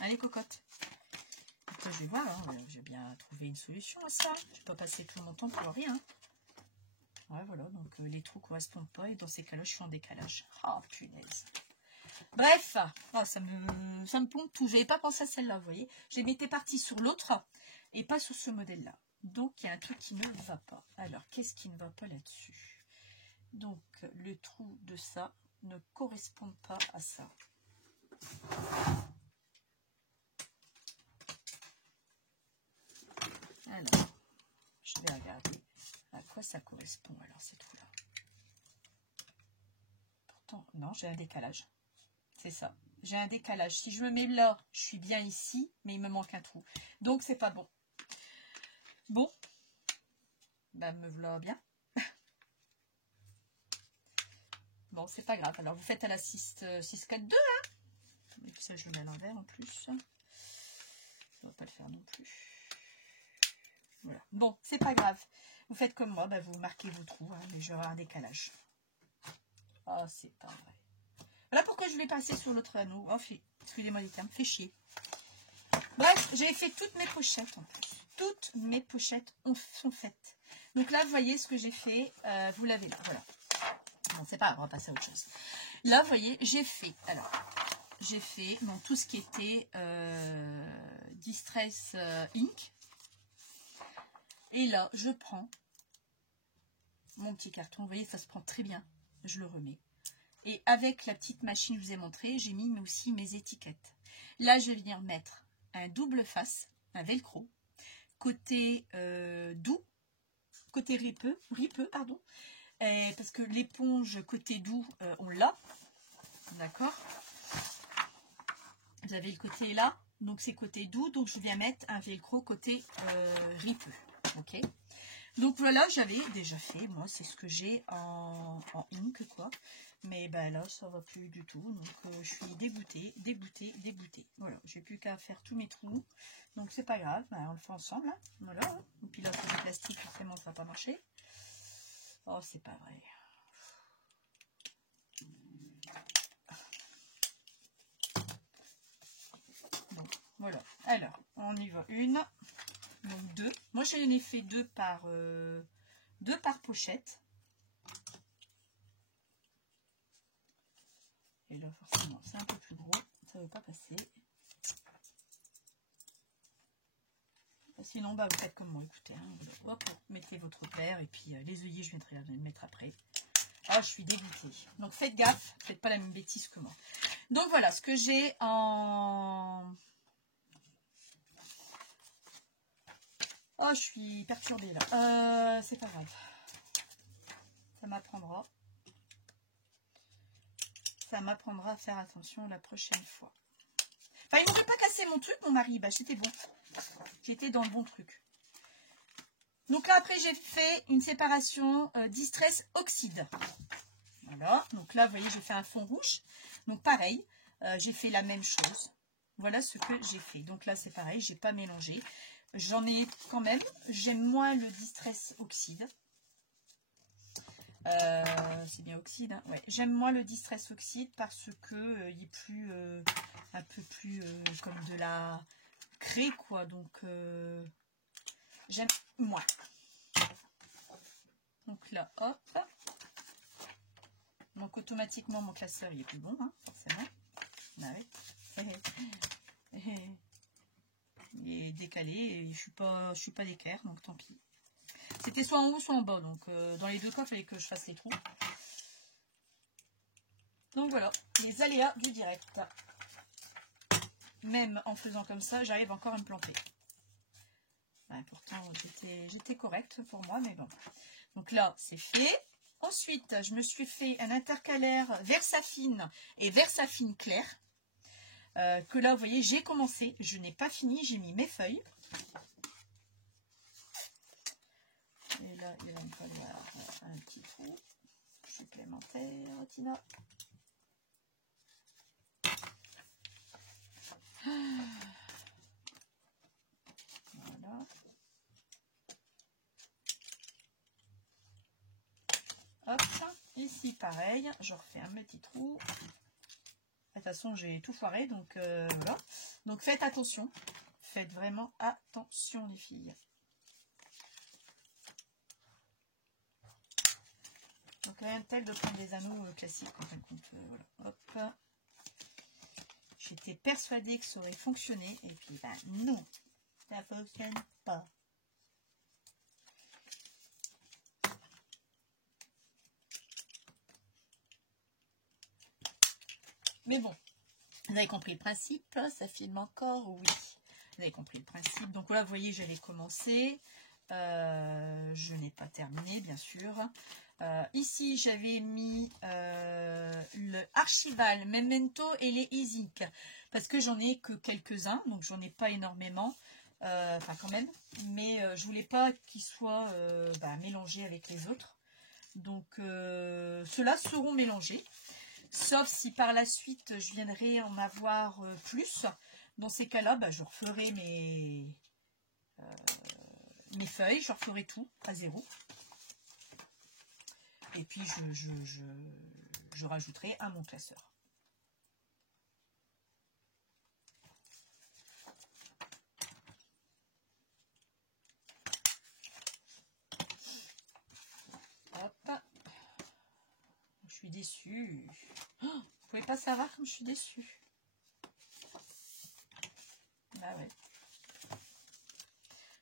Allez, cocotte. Après, je vais voir. Hein. J'ai bien trouvé une solution à ça. Je ne vais pas passer tout mon temps pour rien. Ouais, voilà, donc les trous ne correspondent pas et dans ces cas-là, je suis en décalage. Ah, punaise. Bref, oh, ça me pompe tout. Je n'avais pas pensé à celle-là, vous voyez. J'étais partie sur l'autre et pas sur ce modèle-là. Donc, il y a un truc qui ne va pas. Alors, qu'est-ce qui ne va pas là-dessus? Donc, le trou de ça ne correspond pas à ça. Alors, je vais regarder à quoi ça correspond, alors, ces trous-là. Pourtant, non, j'ai un décalage. C'est ça. J'ai un décalage. Si je me mets là, je suis bien ici, mais il me manque un trou. Donc, c'est pas bon. Bon. Ben, me voilà bien. Bon, c'est pas grave. Alors, vous faites à la 6-4-2, hein. Et puis ça, je le mets à l'envers en plus. Ça va pas le faire non plus. Voilà. Bon, c'est pas grave. Vous faites comme moi, ben, vous marquez vos trous, hein, mais j'aurai un décalage. Oh, c'est pas vrai. Voilà pourquoi je l'ai passé sur l'autre anneau. Oh, excusez-moi les termes, fait chier. Bref, j'ai fait toutes mes pochettes en plus. Toutes mes pochettes sont faites. Donc là, vous voyez ce que j'ai fait. Vous l'avez là, voilà. Bon, c'est pas grave, on va passer à autre chose. Là, vous voyez, j'ai fait. Alors, j'ai fait donc, tout ce qui était Distress Ink. Et là, je prends mon petit carton. Vous voyez, ça se prend très bien. Je le remets. Et avec la petite machine que je vous ai montré, j'ai mis aussi mes étiquettes. Là, je vais venir mettre un double face, un velcro, côté doux, côté ripeux, pardon. Parce que l'éponge côté doux, on l'a. D'accord. Vous avez le côté là, donc c'est côté doux, donc je viens mettre un velcro côté ripeux. Ok. Donc voilà, j'avais déjà fait, moi c'est ce que j'ai en ink quoi. Mais ben là ça va plus du tout, donc je suis dégoûtée. Voilà, j'ai plus qu'à faire tous mes trous, donc c'est pas grave, ben, on le fait ensemble. Hein. Voilà, et puis là pour le plastique forcément ça va pas marcher. Oh c'est pas vrai. Bon, voilà, alors on y va une. Donc 2. Moi, j'en ai fait 2 par pochette. Et là, forcément, c'est un peu plus gros. Ça ne veut pas passer. Sinon, bah, vous faites comme moi. Écoutez, hein, hop, mettez votre paire. Et puis, les œillets, je viendrai les mettre après. Ah, je suis dégoûtée. Donc, faites gaffe. Faites pas la même bêtise que moi. Donc, voilà ce que j'ai en... Oh, je suis perturbée là. C'est pas grave. Ça m'apprendra. Ça m'apprendra à faire attention la prochaine fois. Enfin, il ne m'aurait pas cassé mon truc, mon mari. Bah, c'était bon. J'étais dans le bon truc. Donc là, après, j'ai fait une séparation Distress Oxyde. Voilà. Donc là, vous voyez, j'ai fait un fond rouge. Donc, pareil, j'ai fait la même chose. Voilà ce que j'ai fait. Donc là, c'est pareil, j'ai pas mélangé. J'en ai quand même. J'aime moins le Distress Oxyde. C'est bien oxyde, hein, ouais. J'aime moins le Distress Oxyde parce que il est plus un peu plus comme de la craie, quoi. Donc, j'aime moins. Donc là, hop. Donc, automatiquement, mon classeur, il est plus bon, hein, forcément. Ah oui. Il est décalé et je suis pas d'équerre, donc tant pis. C'était soit en haut, soit en bas. Donc, dans les deux cas, il fallait que je fasse les trous. Donc, voilà, les aléas du direct. Même en faisant comme ça, j'arrive encore à me planter. Ouais, pourtant, j'étais correcte pour moi, mais bon. Donc là, c'est fait. Ensuite, je me suis fait un intercalaire Versafine et Versafine clair. Que là, vous voyez, j'ai commencé. Je n'ai pas fini, j'ai mis mes feuilles. Et là, il va me falloir un petit trou supplémentaire, Tina. Voilà. Hop, ici pareil, je refais un petit trou. De toute façon, j'ai tout foiré, donc voilà. Donc faites attention, faites vraiment attention les filles. Donc quand même tel de prendre des anneaux classiques en fin de compte. Voilà, hop. J'étais persuadée que ça aurait fonctionné, et puis ben non, ça ne fonctionne pas. Mais bon, vous avez compris le principe, ça filme encore, oui. Vous avez compris le principe. Donc voilà, vous voyez, j'avais commencé. Je n'ai pas terminé, bien sûr. Ici, j'avais mis le Archival, Memento et les Isic. Parce que j'en ai que quelques-uns, donc j'en ai pas énormément. Enfin, quand même. Mais je voulais pas qu'ils soient mélangés avec les autres. Donc, ceux-là seront mélangés. Sauf si par la suite, je viendrai en avoir plus. Dans ces cas-là, je referai mes feuilles. Je referai tout à zéro. Et puis, je rajouterai à mon classeur. Hop. Je suis déçue. Oh, vous pouvez pas savoir comme je suis déçue. Ah ouais.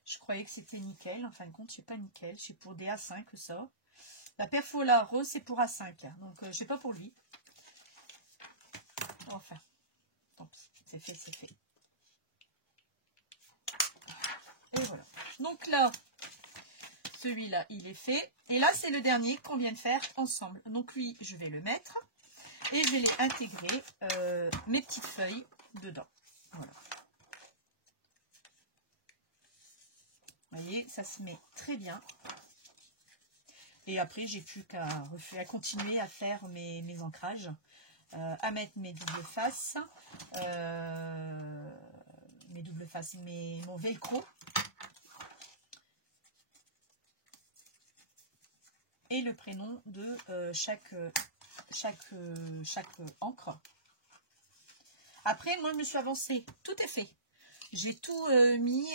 Je croyais que c'était nickel. En fin de compte, c'est pas nickel. C'est pour des A5 ça. La perfola rose, c'est pour A5. Donc, je sais pas pour lui. Enfin, tant pis. C'est fait, c'est fait. Et voilà. Donc là, celui-là, il est fait. Et là, c'est le dernier qu'on vient de faire ensemble. Donc lui, je vais le mettre. Et je vais intégrer mes petites feuilles dedans. Voilà. Vous voyez, ça se met très bien. Et après, j'ai plus qu'à continuer à faire mes ancrages, à mettre mes doubles faces, mon velcro. Et le prénom de chaque encre. Après, moi, je me suis avancée. Tout est fait. J'ai tout mis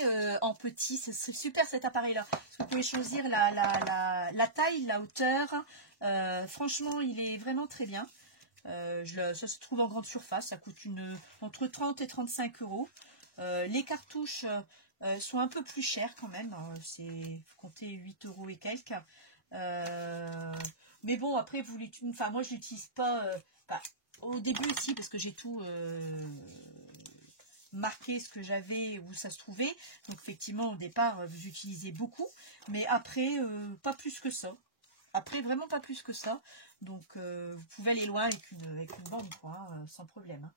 en petit. C'est super cet appareil-là. Vous pouvez choisir la taille, la hauteur. Franchement, il est vraiment très bien. Ça se trouve en grande surface. Ça coûte entre 30 et 35 €. Les cartouches sont un peu plus chères quand même. C'est compter 8 € et quelques. Mais bon, après, moi, je l'utilise pas. Au début aussi, parce que j'ai tout marqué ce que j'avais, où ça se trouvait. Donc, effectivement, au départ, vous utilisez beaucoup. Mais après, pas plus que ça. Après, vraiment pas plus que ça. Donc, vous pouvez aller loin avec une bande, quoi, hein, sans problème. Hein.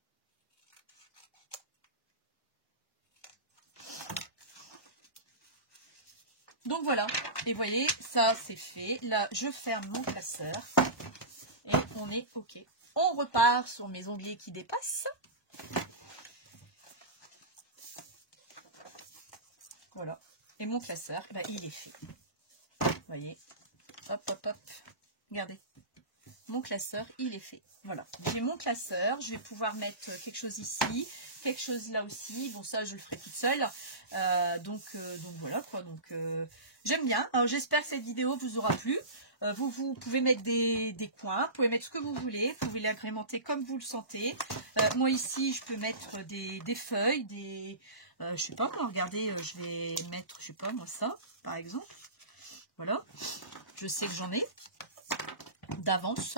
Donc voilà, et vous voyez, ça c'est fait. Là, je ferme mon classeur et on est OK. On repart sur mes onglets qui dépassent. Voilà, et mon classeur, il est fait. Vous voyez, hop, hop, hop, regardez. mon classeur, il est fait. Voilà, j'ai mon classeur, je vais pouvoir mettre quelque chose ici, quelque chose là aussi. Bon, ça, je le ferai toute seule. Donc voilà, quoi. Donc, j'aime bien. J'espère que cette vidéo vous aura plu. Vous pouvez mettre des coins, vous pouvez mettre ce que vous voulez, vous pouvez l'agrémenter comme vous le sentez. Moi, ici, je peux mettre des feuilles, je sais pas, regardez, je vais mettre, je sais pas, moi, ça, par exemple. Voilà, je sais que j'en ai d'avance.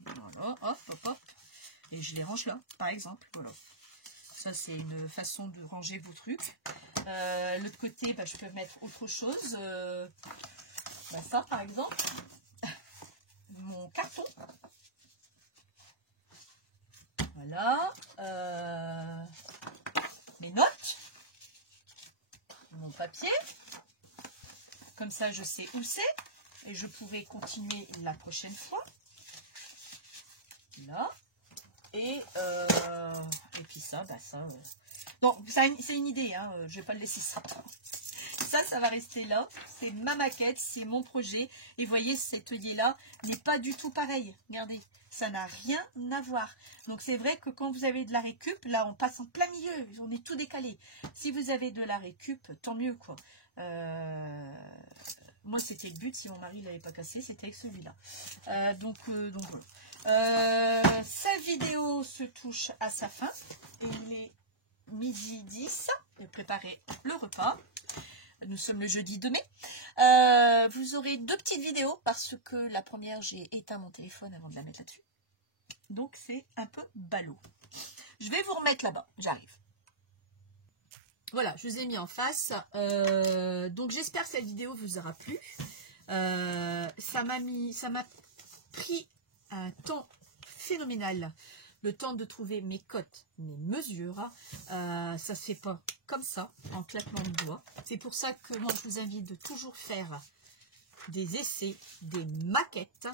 Voilà, hop, hop, hop. Et je les range là, par exemple. Voilà. Ça, c'est une façon de ranger vos trucs. L'autre côté, bah, je peux mettre autre chose. Bah, ça, par exemple. Mon carton. Voilà. Mes notes. Mon papier. Comme ça, je sais où c'est. Et je pourrai continuer la prochaine fois. Là. Et puis ça, bah ça... Bon, c'est une idée, hein, je vais pas le laisser ça. Ça va rester là. C'est ma maquette, c'est mon projet. Et vous voyez, cet atelier-là n'est pas du tout pareil. Regardez, ça n'a rien à voir. Donc, c'est vrai que quand vous avez de la récup, là, on passe en plein milieu. On est tout décalé. Si vous avez de la récup, tant mieux, quoi. Moi, c'était le but. Si mon mari ne l'avait pas cassé, c'était avec celui-là. Donc voilà. Cette vidéo se touche à sa fin. Il est midi 10. Je vais préparer le repas. Nous sommes le jeudi 2 mai. Vous aurez 2 petites vidéos parce que la première, j'ai éteint mon téléphone avant de la mettre là-dessus. Donc, c'est un peu ballot. Je vais vous remettre là-bas. J'arrive. Voilà, je vous ai mis en face. Donc, j'espère que cette vidéo vous aura plu. Ça m'a pris un temps phénoménal. Le temps de trouver mes cotes, mes mesures. Ça se fait pas comme ça, en claquement de doigts. C'est pour ça que moi, je vous invite de toujours faire des essais, des maquettes.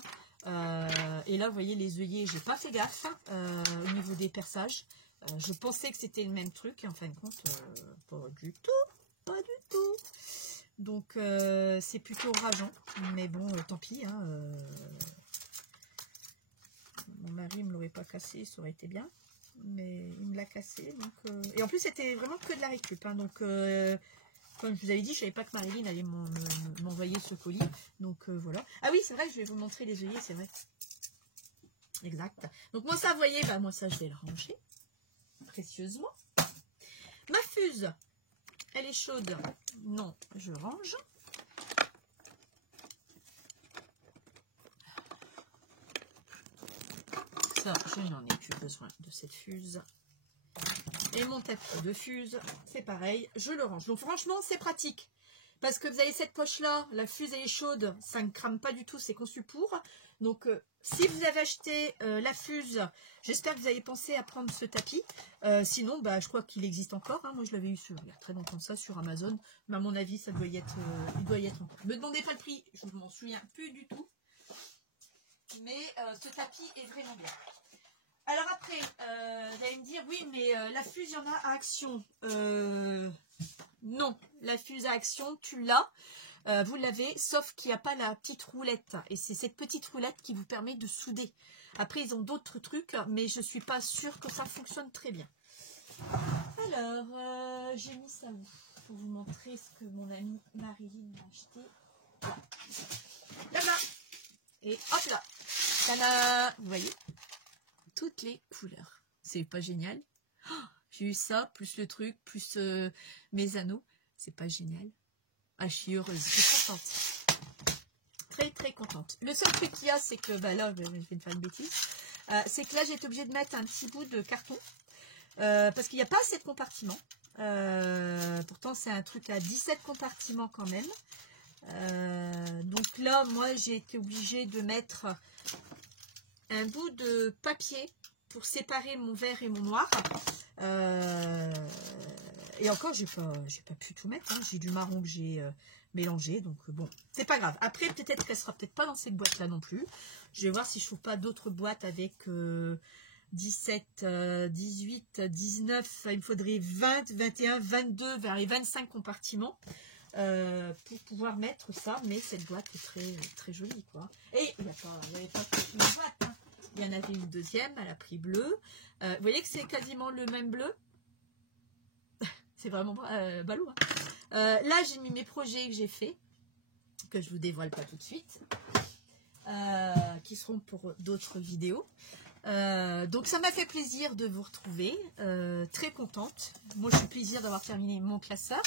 Et là, vous voyez les œillets, j'ai pas fait gaffe au niveau des perçages. Je pensais que c'était le même truc. Et en fin de compte, pas du tout. Pas du tout. Donc, c'est plutôt rageant. Mais bon, tant pis, hein. Mon mari ne me l'aurait pas cassé, ça aurait été bien. Mais il me l'a cassé. Donc, et en plus, c'était vraiment que de la récup. Hein, donc, comme je vous avais dit, je ne savais pas que Marilyn allait m'envoyer ce colis. Donc, voilà. Ah oui, c'est vrai, je vais vous montrer les œillets, c'est vrai. Exact. Donc, moi, ça, vous voyez, bah, moi, ça, je vais le ranger. Précieusement. Ma fuse, elle est chaude. Non, je range. Ça, je n'en ai plus besoin de cette fuse. Et mon tapis de fuse, c'est pareil, je le range. Donc franchement, c'est pratique. Parce que vous avez cette poche-là, la fuse elle est chaude, ça ne crame pas du tout, c'est conçu pour. Donc, si vous avez acheté la fuse, j'espère que vous avez pensé à prendre ce tapis. Sinon, bah, je crois qu'il existe encore. Hein. Moi, je l'avais eu il y a très longtemps ça sur Amazon. Mais à mon avis, ça doit y être, il doit y être encore. Ne me demandez pas le prix, je ne m'en souviens plus du tout. Mais ce tapis est vraiment bien. Alors après, vous allez me dire, oui, mais la fuse, il y en a à Action. Non, la fuse à Action, tu l'as. Vous l'avez, sauf qu'il n'y a pas la petite roulette. Et c'est cette petite roulette qui vous permet de souder. Après, ils ont d'autres trucs, mais je ne suis pas sûre que ça fonctionne très bien. Alors, j'ai mis ça où? Pour vous montrer ce que mon amie Marilyn m'a acheté. Là-bas. Et hop là. Tada! Vous voyez? Toutes les couleurs. C'est pas génial? Oh, j'ai eu ça, plus le truc, plus mes anneaux. C'est pas génial? Ah, je suis heureuse, je suis contente. Très, très contente. Le seul truc qu'il y a, c'est que, bah là, je vais faire une bêtise. C'est que là, j'ai été obligée de mettre un petit bout de carton. Parce qu'il n'y a pas assez de compartiments. Pourtant, c'est un truc à 17 compartiments quand même. Donc là, moi, j'ai été obligée de mettre un bout de papier pour séparer mon vert et mon noir. Et encore, j'ai pas pu tout mettre. Hein. J'ai du marron que j'ai mélangé. Donc bon, c'est pas grave. Après, peut-être qu'elle sera peut-être pas dans cette boîte-là non plus. Je vais voir si je trouve pas d'autres boîtes avec 17, 18, 19. Il me faudrait 20, 21, 22, vers les 25 compartiments. pour pouvoir mettre ça. Mais cette boîte est très, très jolie, quoi. Et il n'y avait pas que une boîte, hein. Il y en avait une deuxième à la prix bleu. Vous voyez que c'est quasiment le même bleu. C'est vraiment ballot, hein. Là, j'ai mis mes projets que j'ai fait, que je vous dévoile pas tout de suite, qui seront pour d'autres vidéos. Donc ça m'a fait plaisir de vous retrouver, très contente. Moi, je suis plaisir d'avoir terminé mon classeur.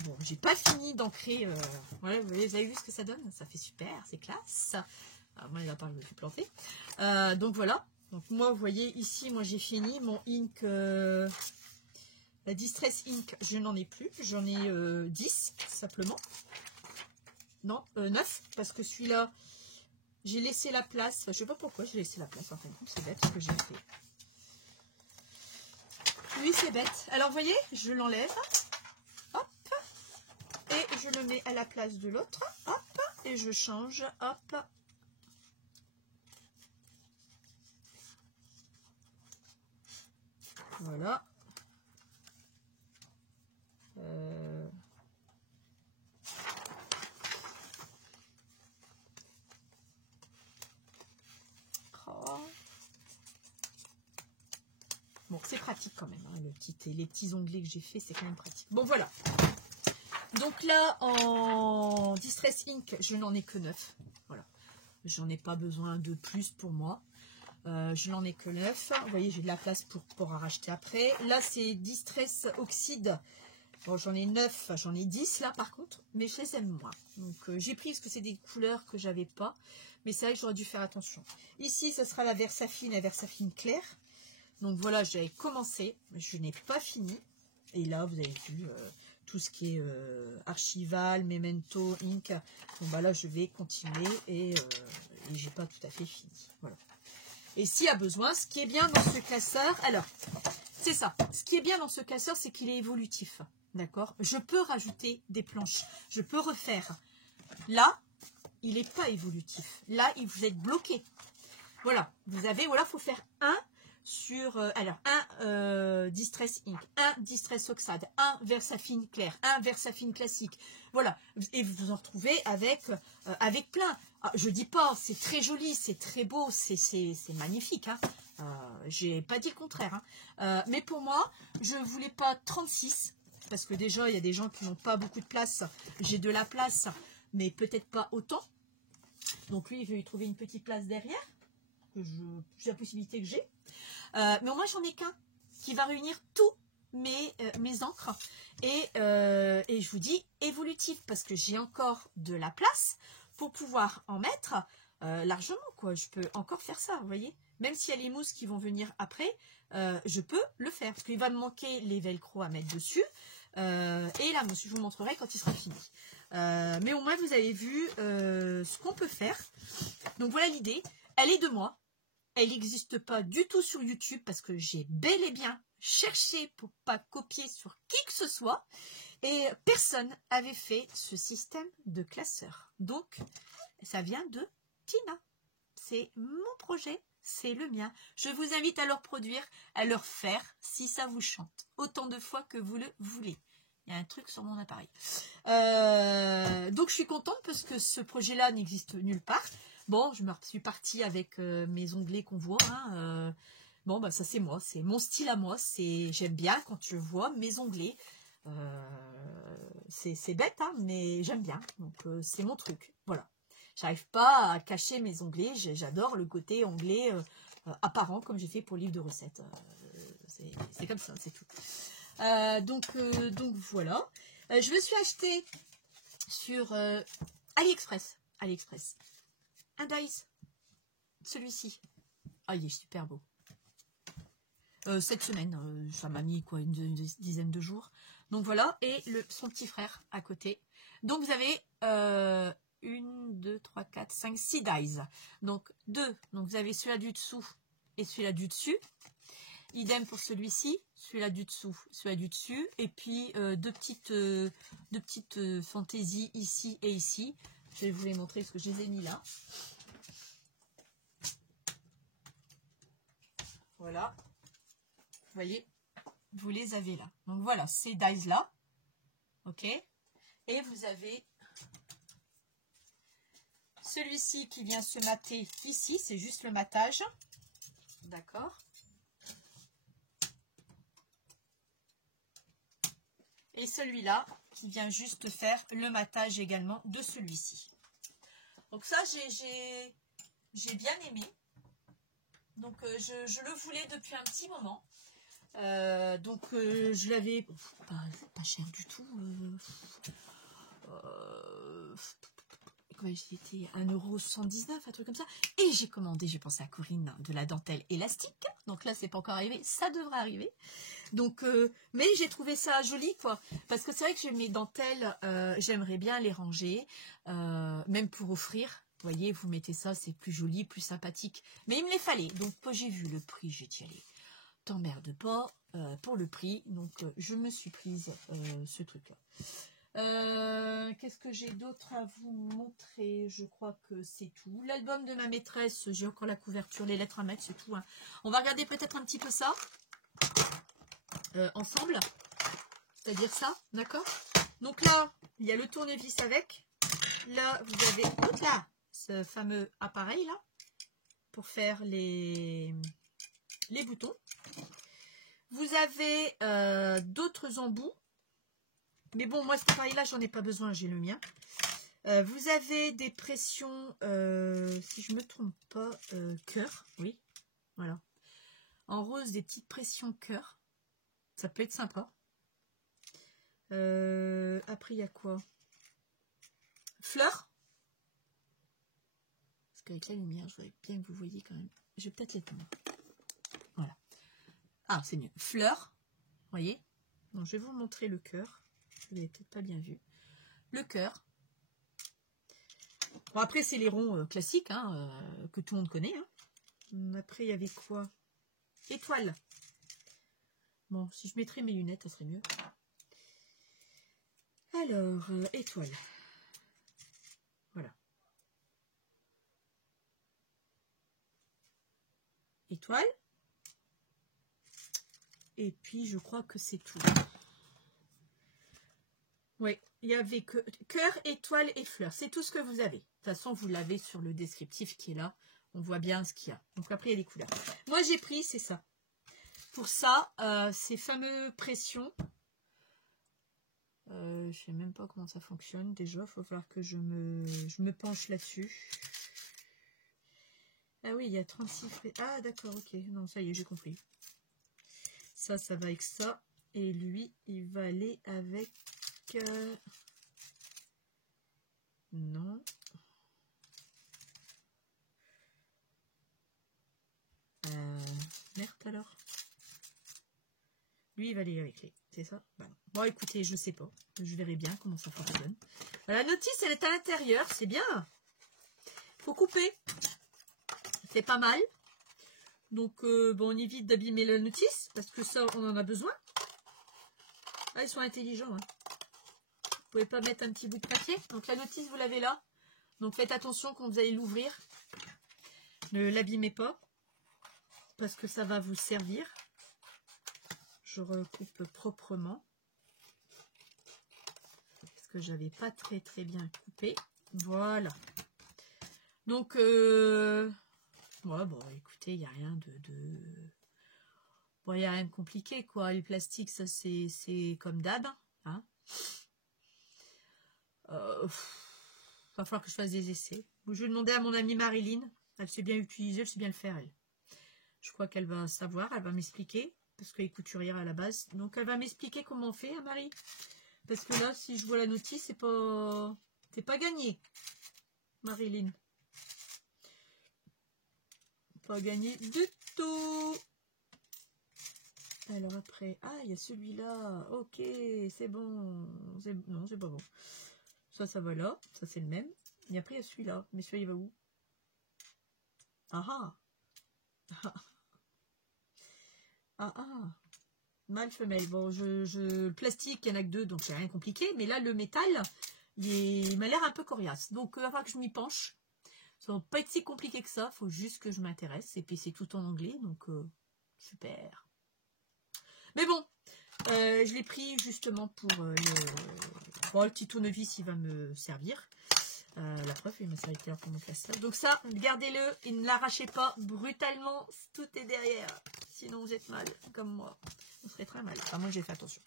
Bon, j'ai pas fini d'ancrer. Ouais, vous avez vu ce que ça donne? Ça fait super, c'est classe. Alors, moi, à part, je me suis plantée. Donc voilà. Donc moi, vous voyez ici, moi j'ai fini mon ink. La Distress Ink, je n'en ai plus. J'en ai 10, simplement. Non, 9, parce que celui-là, j'ai laissé la place. Enfin, je ne sais pas pourquoi j'ai laissé la place, en fin de compte. C'est bête ce que j'ai fait. Oui, c'est bête. Alors, vous voyez, je l'enlève. Hop. Et je le mets à la place de l'autre. Hop. Et je change. Hop. Voilà. Bon, c'est pratique quand même, hein, les petits onglets que j'ai fait, c'est quand même pratique. Bon, voilà. Donc là, en Distress Ink, je n'en ai que 9. Voilà. J'en ai pas besoin de plus pour moi. Je n'en ai que 9. Vous voyez, j'ai de la place pour en racheter après. Là, c'est Distress Oxide. Bon, j'en ai 9, j'en ai 10 là par contre, mais je les aime moins. Donc j'ai pris parce que c'est des couleurs que j'avais pas. Mais c'est vrai que j'aurais dû faire attention. Ici, ce sera la Versafine, claire. Donc voilà, j'avais commencé, mais je n'ai pas fini. Et là, vous avez vu tout ce qui est archival, memento, ink. Donc bah là, je vais continuer et j'ai pas tout à fait fini. Voilà. Et s'il y a besoin, ce qui est bien dans ce classeur, alors, c'est ça. Ce qui est bien dans ce classeur, c'est qu'il est évolutif. D'accord? Je peux rajouter des planches. Je peux refaire. Là, il n'est pas évolutif. Là, vous êtes bloqué. Voilà. Vous avez, voilà, il faut faire un sur, alors, un Distress Ink, un Distress Oxide, un Versafine clair, un Versafine classique. Voilà. Et vous vous en retrouvez avec plein. Ah, je dis pas, c'est très joli, c'est très beau, c'est magnifique. Hein. J'ai pas dit le contraire. Hein. Mais pour moi, je voulais pas 36. Parce que déjà, il y a des gens qui n'ont pas beaucoup de place. J'ai de la place, mais peut-être pas autant. Donc lui, il veut y trouver une petite place derrière. C'est la possibilité que j'ai. Mais au moins, j'en ai qu'un qui va réunir tous mes encres. Et je vous dis évolutif, parce que j'ai encore de la place pour pouvoir en mettre largement, quoi. Je peux encore faire ça, vous voyez. Même s'il y a les mousses qui vont venir après, je peux le faire. Parce qu'il va me manquer les velcro à mettre dessus. Et là, je vous montrerai quand il sera fini. Mais au moins, vous avez vu ce qu'on peut faire. Donc, voilà l'idée. Elle est de moi. Elle n'existe pas du tout sur YouTube parce que j'ai bel et bien cherché pour pas copier sur qui que ce soit. Et personne avait fait ce système de classeur. Donc, ça vient de Tina. C'est mon projet. C'est le mien. Je vous invite à le reproduire, à le refaire si ça vous chante. Autant de fois que vous le voulez. Il y a un truc sur mon appareil. Donc je suis contente parce que ce projet-là n'existe nulle part. Bon, je me suis partie avec mes onglets qu'on voit. Hein, bon, bah ça c'est moi. C'est mon style à moi. J'aime bien quand je vois mes onglets. C'est bête, hein, mais j'aime bien. Donc c'est mon truc. Voilà. J'arrive pas à cacher mes onglets. J'adore le côté onglet apparent, comme j'ai fait pour le livre de recettes. C'est comme ça, c'est tout. Donc voilà. Je me suis acheté sur AliExpress. Un dies. Celui-ci. Ah, il est super beau. Cette semaine, ça m'a mis quoi, une dizaine de jours. Donc voilà. Et son petit frère à côté. Donc vous avez 1, 2, 3, 4, 5, 6 dies. Donc 2. Donc vous avez celui-là du dessous et celui-là du dessus. Idem pour celui-ci, celui-là du dessous, celui-là du dessus. Et puis deux petites fantaisies ici et ici. Je vais vous les montrer parce que je les ai mis là. Voilà. Vous voyez, vous les avez là. Donc voilà, ces dies là. Ok. Et vous avez celui-ci qui vient se mater ici, c'est juste le matage. D'accord. Et celui-là qui vient juste faire le matage également de celui-ci. Donc ça, j'ai bien aimé. Donc je le voulais depuis un petit moment. Je l'avais pas cher du tout. C'était 1,79 €, un truc comme ça. Et j'ai commandé, j'ai pensé à Corinne, de la dentelle élastique. Donc là, c'est pas encore arrivé, ça devrait arriver. Donc, mais j'ai trouvé ça joli, quoi. Parce que c'est vrai que mes dentelles, j'aimerais bien les ranger, même pour offrir. Vous voyez, vous mettez ça, c'est plus joli, plus sympathique. Mais il me les fallait. Donc, j'ai vu le prix, j'ai dit, allez, t'emmerde pas pour le prix. Donc, je me suis prise ce truc-là. Qu'est-ce que j'ai d'autre à vous montrer? Je crois que c'est tout. L'album de ma maîtresse, j'ai encore la couverture, les lettres à mettre, c'est tout. Hein. On va regarder peut-être un petit peu ça ensemble. C'est-à-dire ça, d'accord? Donc là, il y a le tournevis avec. Là, vous avez là, ce fameux appareil là pour faire les boutons. Vous avez d'autres embouts. Mais bon, moi, cet appareil-là, j'en ai pas besoin, j'ai le mien. Vous avez des pressions, si je me trompe pas, cœur, oui, voilà. En rose, des petites pressions cœur. Ça peut être sympa. Après, il y a quoi? Fleurs. Parce qu'avec la lumière, je voudrais bien que vous voyez quand même. Je vais peut-être l'éteindre. Voilà. Ah, c'est mieux. Fleurs, voyez. Donc, je vais vous montrer le cœur. Vous n'avez peut-être pas bien vu. Le cœur. Bon, après, c'est les ronds classiques, hein, que tout le monde connaît. Hein. Après, il y avait quoi? Étoile. Bon, si je mettrais mes lunettes, ça serait mieux. Alors, étoile. Voilà. Étoile. Et puis, je crois que c'est tout. Oui, il y avait que cœur, étoile et fleurs. C'est tout ce que vous avez. De toute façon, vous l'avez sur le descriptif qui est là. On voit bien ce qu'il y a. Donc après, il y a des couleurs. Moi, j'ai pris, c'est ça. Pour ça, ces fameux pressions. Je ne sais même pas comment ça fonctionne. Déjà, il faut falloir que je me penche là-dessus. Ah oui, il y a 36 pressions. Ah d'accord, ok. Non, ça y est, j'ai compris. Ça va avec ça. Et lui, il va aller avec... Non. Merde alors. Lui, il va aller avec les. C'est ça? Voilà. Bon, écoutez, je sais pas. Je verrai bien comment ça fonctionne. La notice, elle est à l'intérieur. C'est bien. Faut couper. C'est pas mal. Donc, bon, on évite d'abîmer la notice. Parce que ça, on en a besoin. Ah, ils sont intelligents. Hein. Vous pouvez pas mettre un petit bout de papier. Donc, la notice, vous l'avez là. Donc, faites attention quand vous allez l'ouvrir. Ne l'abîmez pas. Parce que ça va vous servir. Je recoupe proprement. Parce que j'avais pas très bien coupé. Voilà. Donc, ouais, bon, écoutez, il n'y a rien bon, il n'y a rien de compliqué, quoi. Les plastiques, ça, c'est comme d'hab. Hein. Va falloir que je fasse des essais. Je vais demander à mon amie Marilyn. Elle sait bien utiliser, elle sait bien le faire, elle. Je crois qu'elle va savoir, elle va m'expliquer. Parce qu'elle est couturière à la base. Donc, elle va m'expliquer comment on fait, hein, Marie. Parce que là, si je vois la notice, c'est pas gagné. Marilyn. Pas gagné du tout. Alors après, ah, il y a celui-là. Ok, c'est bon. Non, c'est pas bon. Ça va là. Ça, c'est le même. Et après, il y a celui-là. Mais celui-là, il va où? Ah ah. Ah ah. Mâle, femelle. Bon, le plastique, il n'y en a que 2, donc c'est rien compliqué. Mais là, le métal, il m'a l'air un peu coriace. Donc, il va falloir que je m'y penche. Ça va pas être si compliqué que ça. Il faut juste que je m'intéresse. Et puis, c'est tout en anglais. Donc, super. Mais bon, Je l'ai pris justement pour le... Bon, le petit tournevis, il va me servir. La preuve, il m'a servi tout à l'heure pour mon classeur. Donc ça, gardez-le et ne l'arrachez pas brutalement. Tout est derrière. Sinon, vous êtes mal, comme moi. Vous serez très mal. Enfin, moi, j'ai fait attention.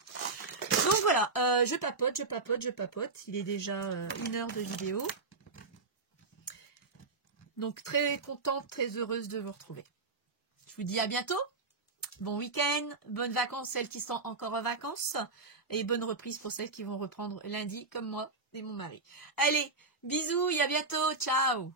Donc voilà, je papote. Il est déjà 1 heure de vidéo. Donc très contente, très heureuse de vous retrouver. Je vous dis à bientôt. Bon week-end, bonnes vacances celles qui sont encore en vacances. Et bonne reprise pour celles qui vont reprendre lundi comme moi et mon mari. Allez, bisous et à bientôt. Ciao.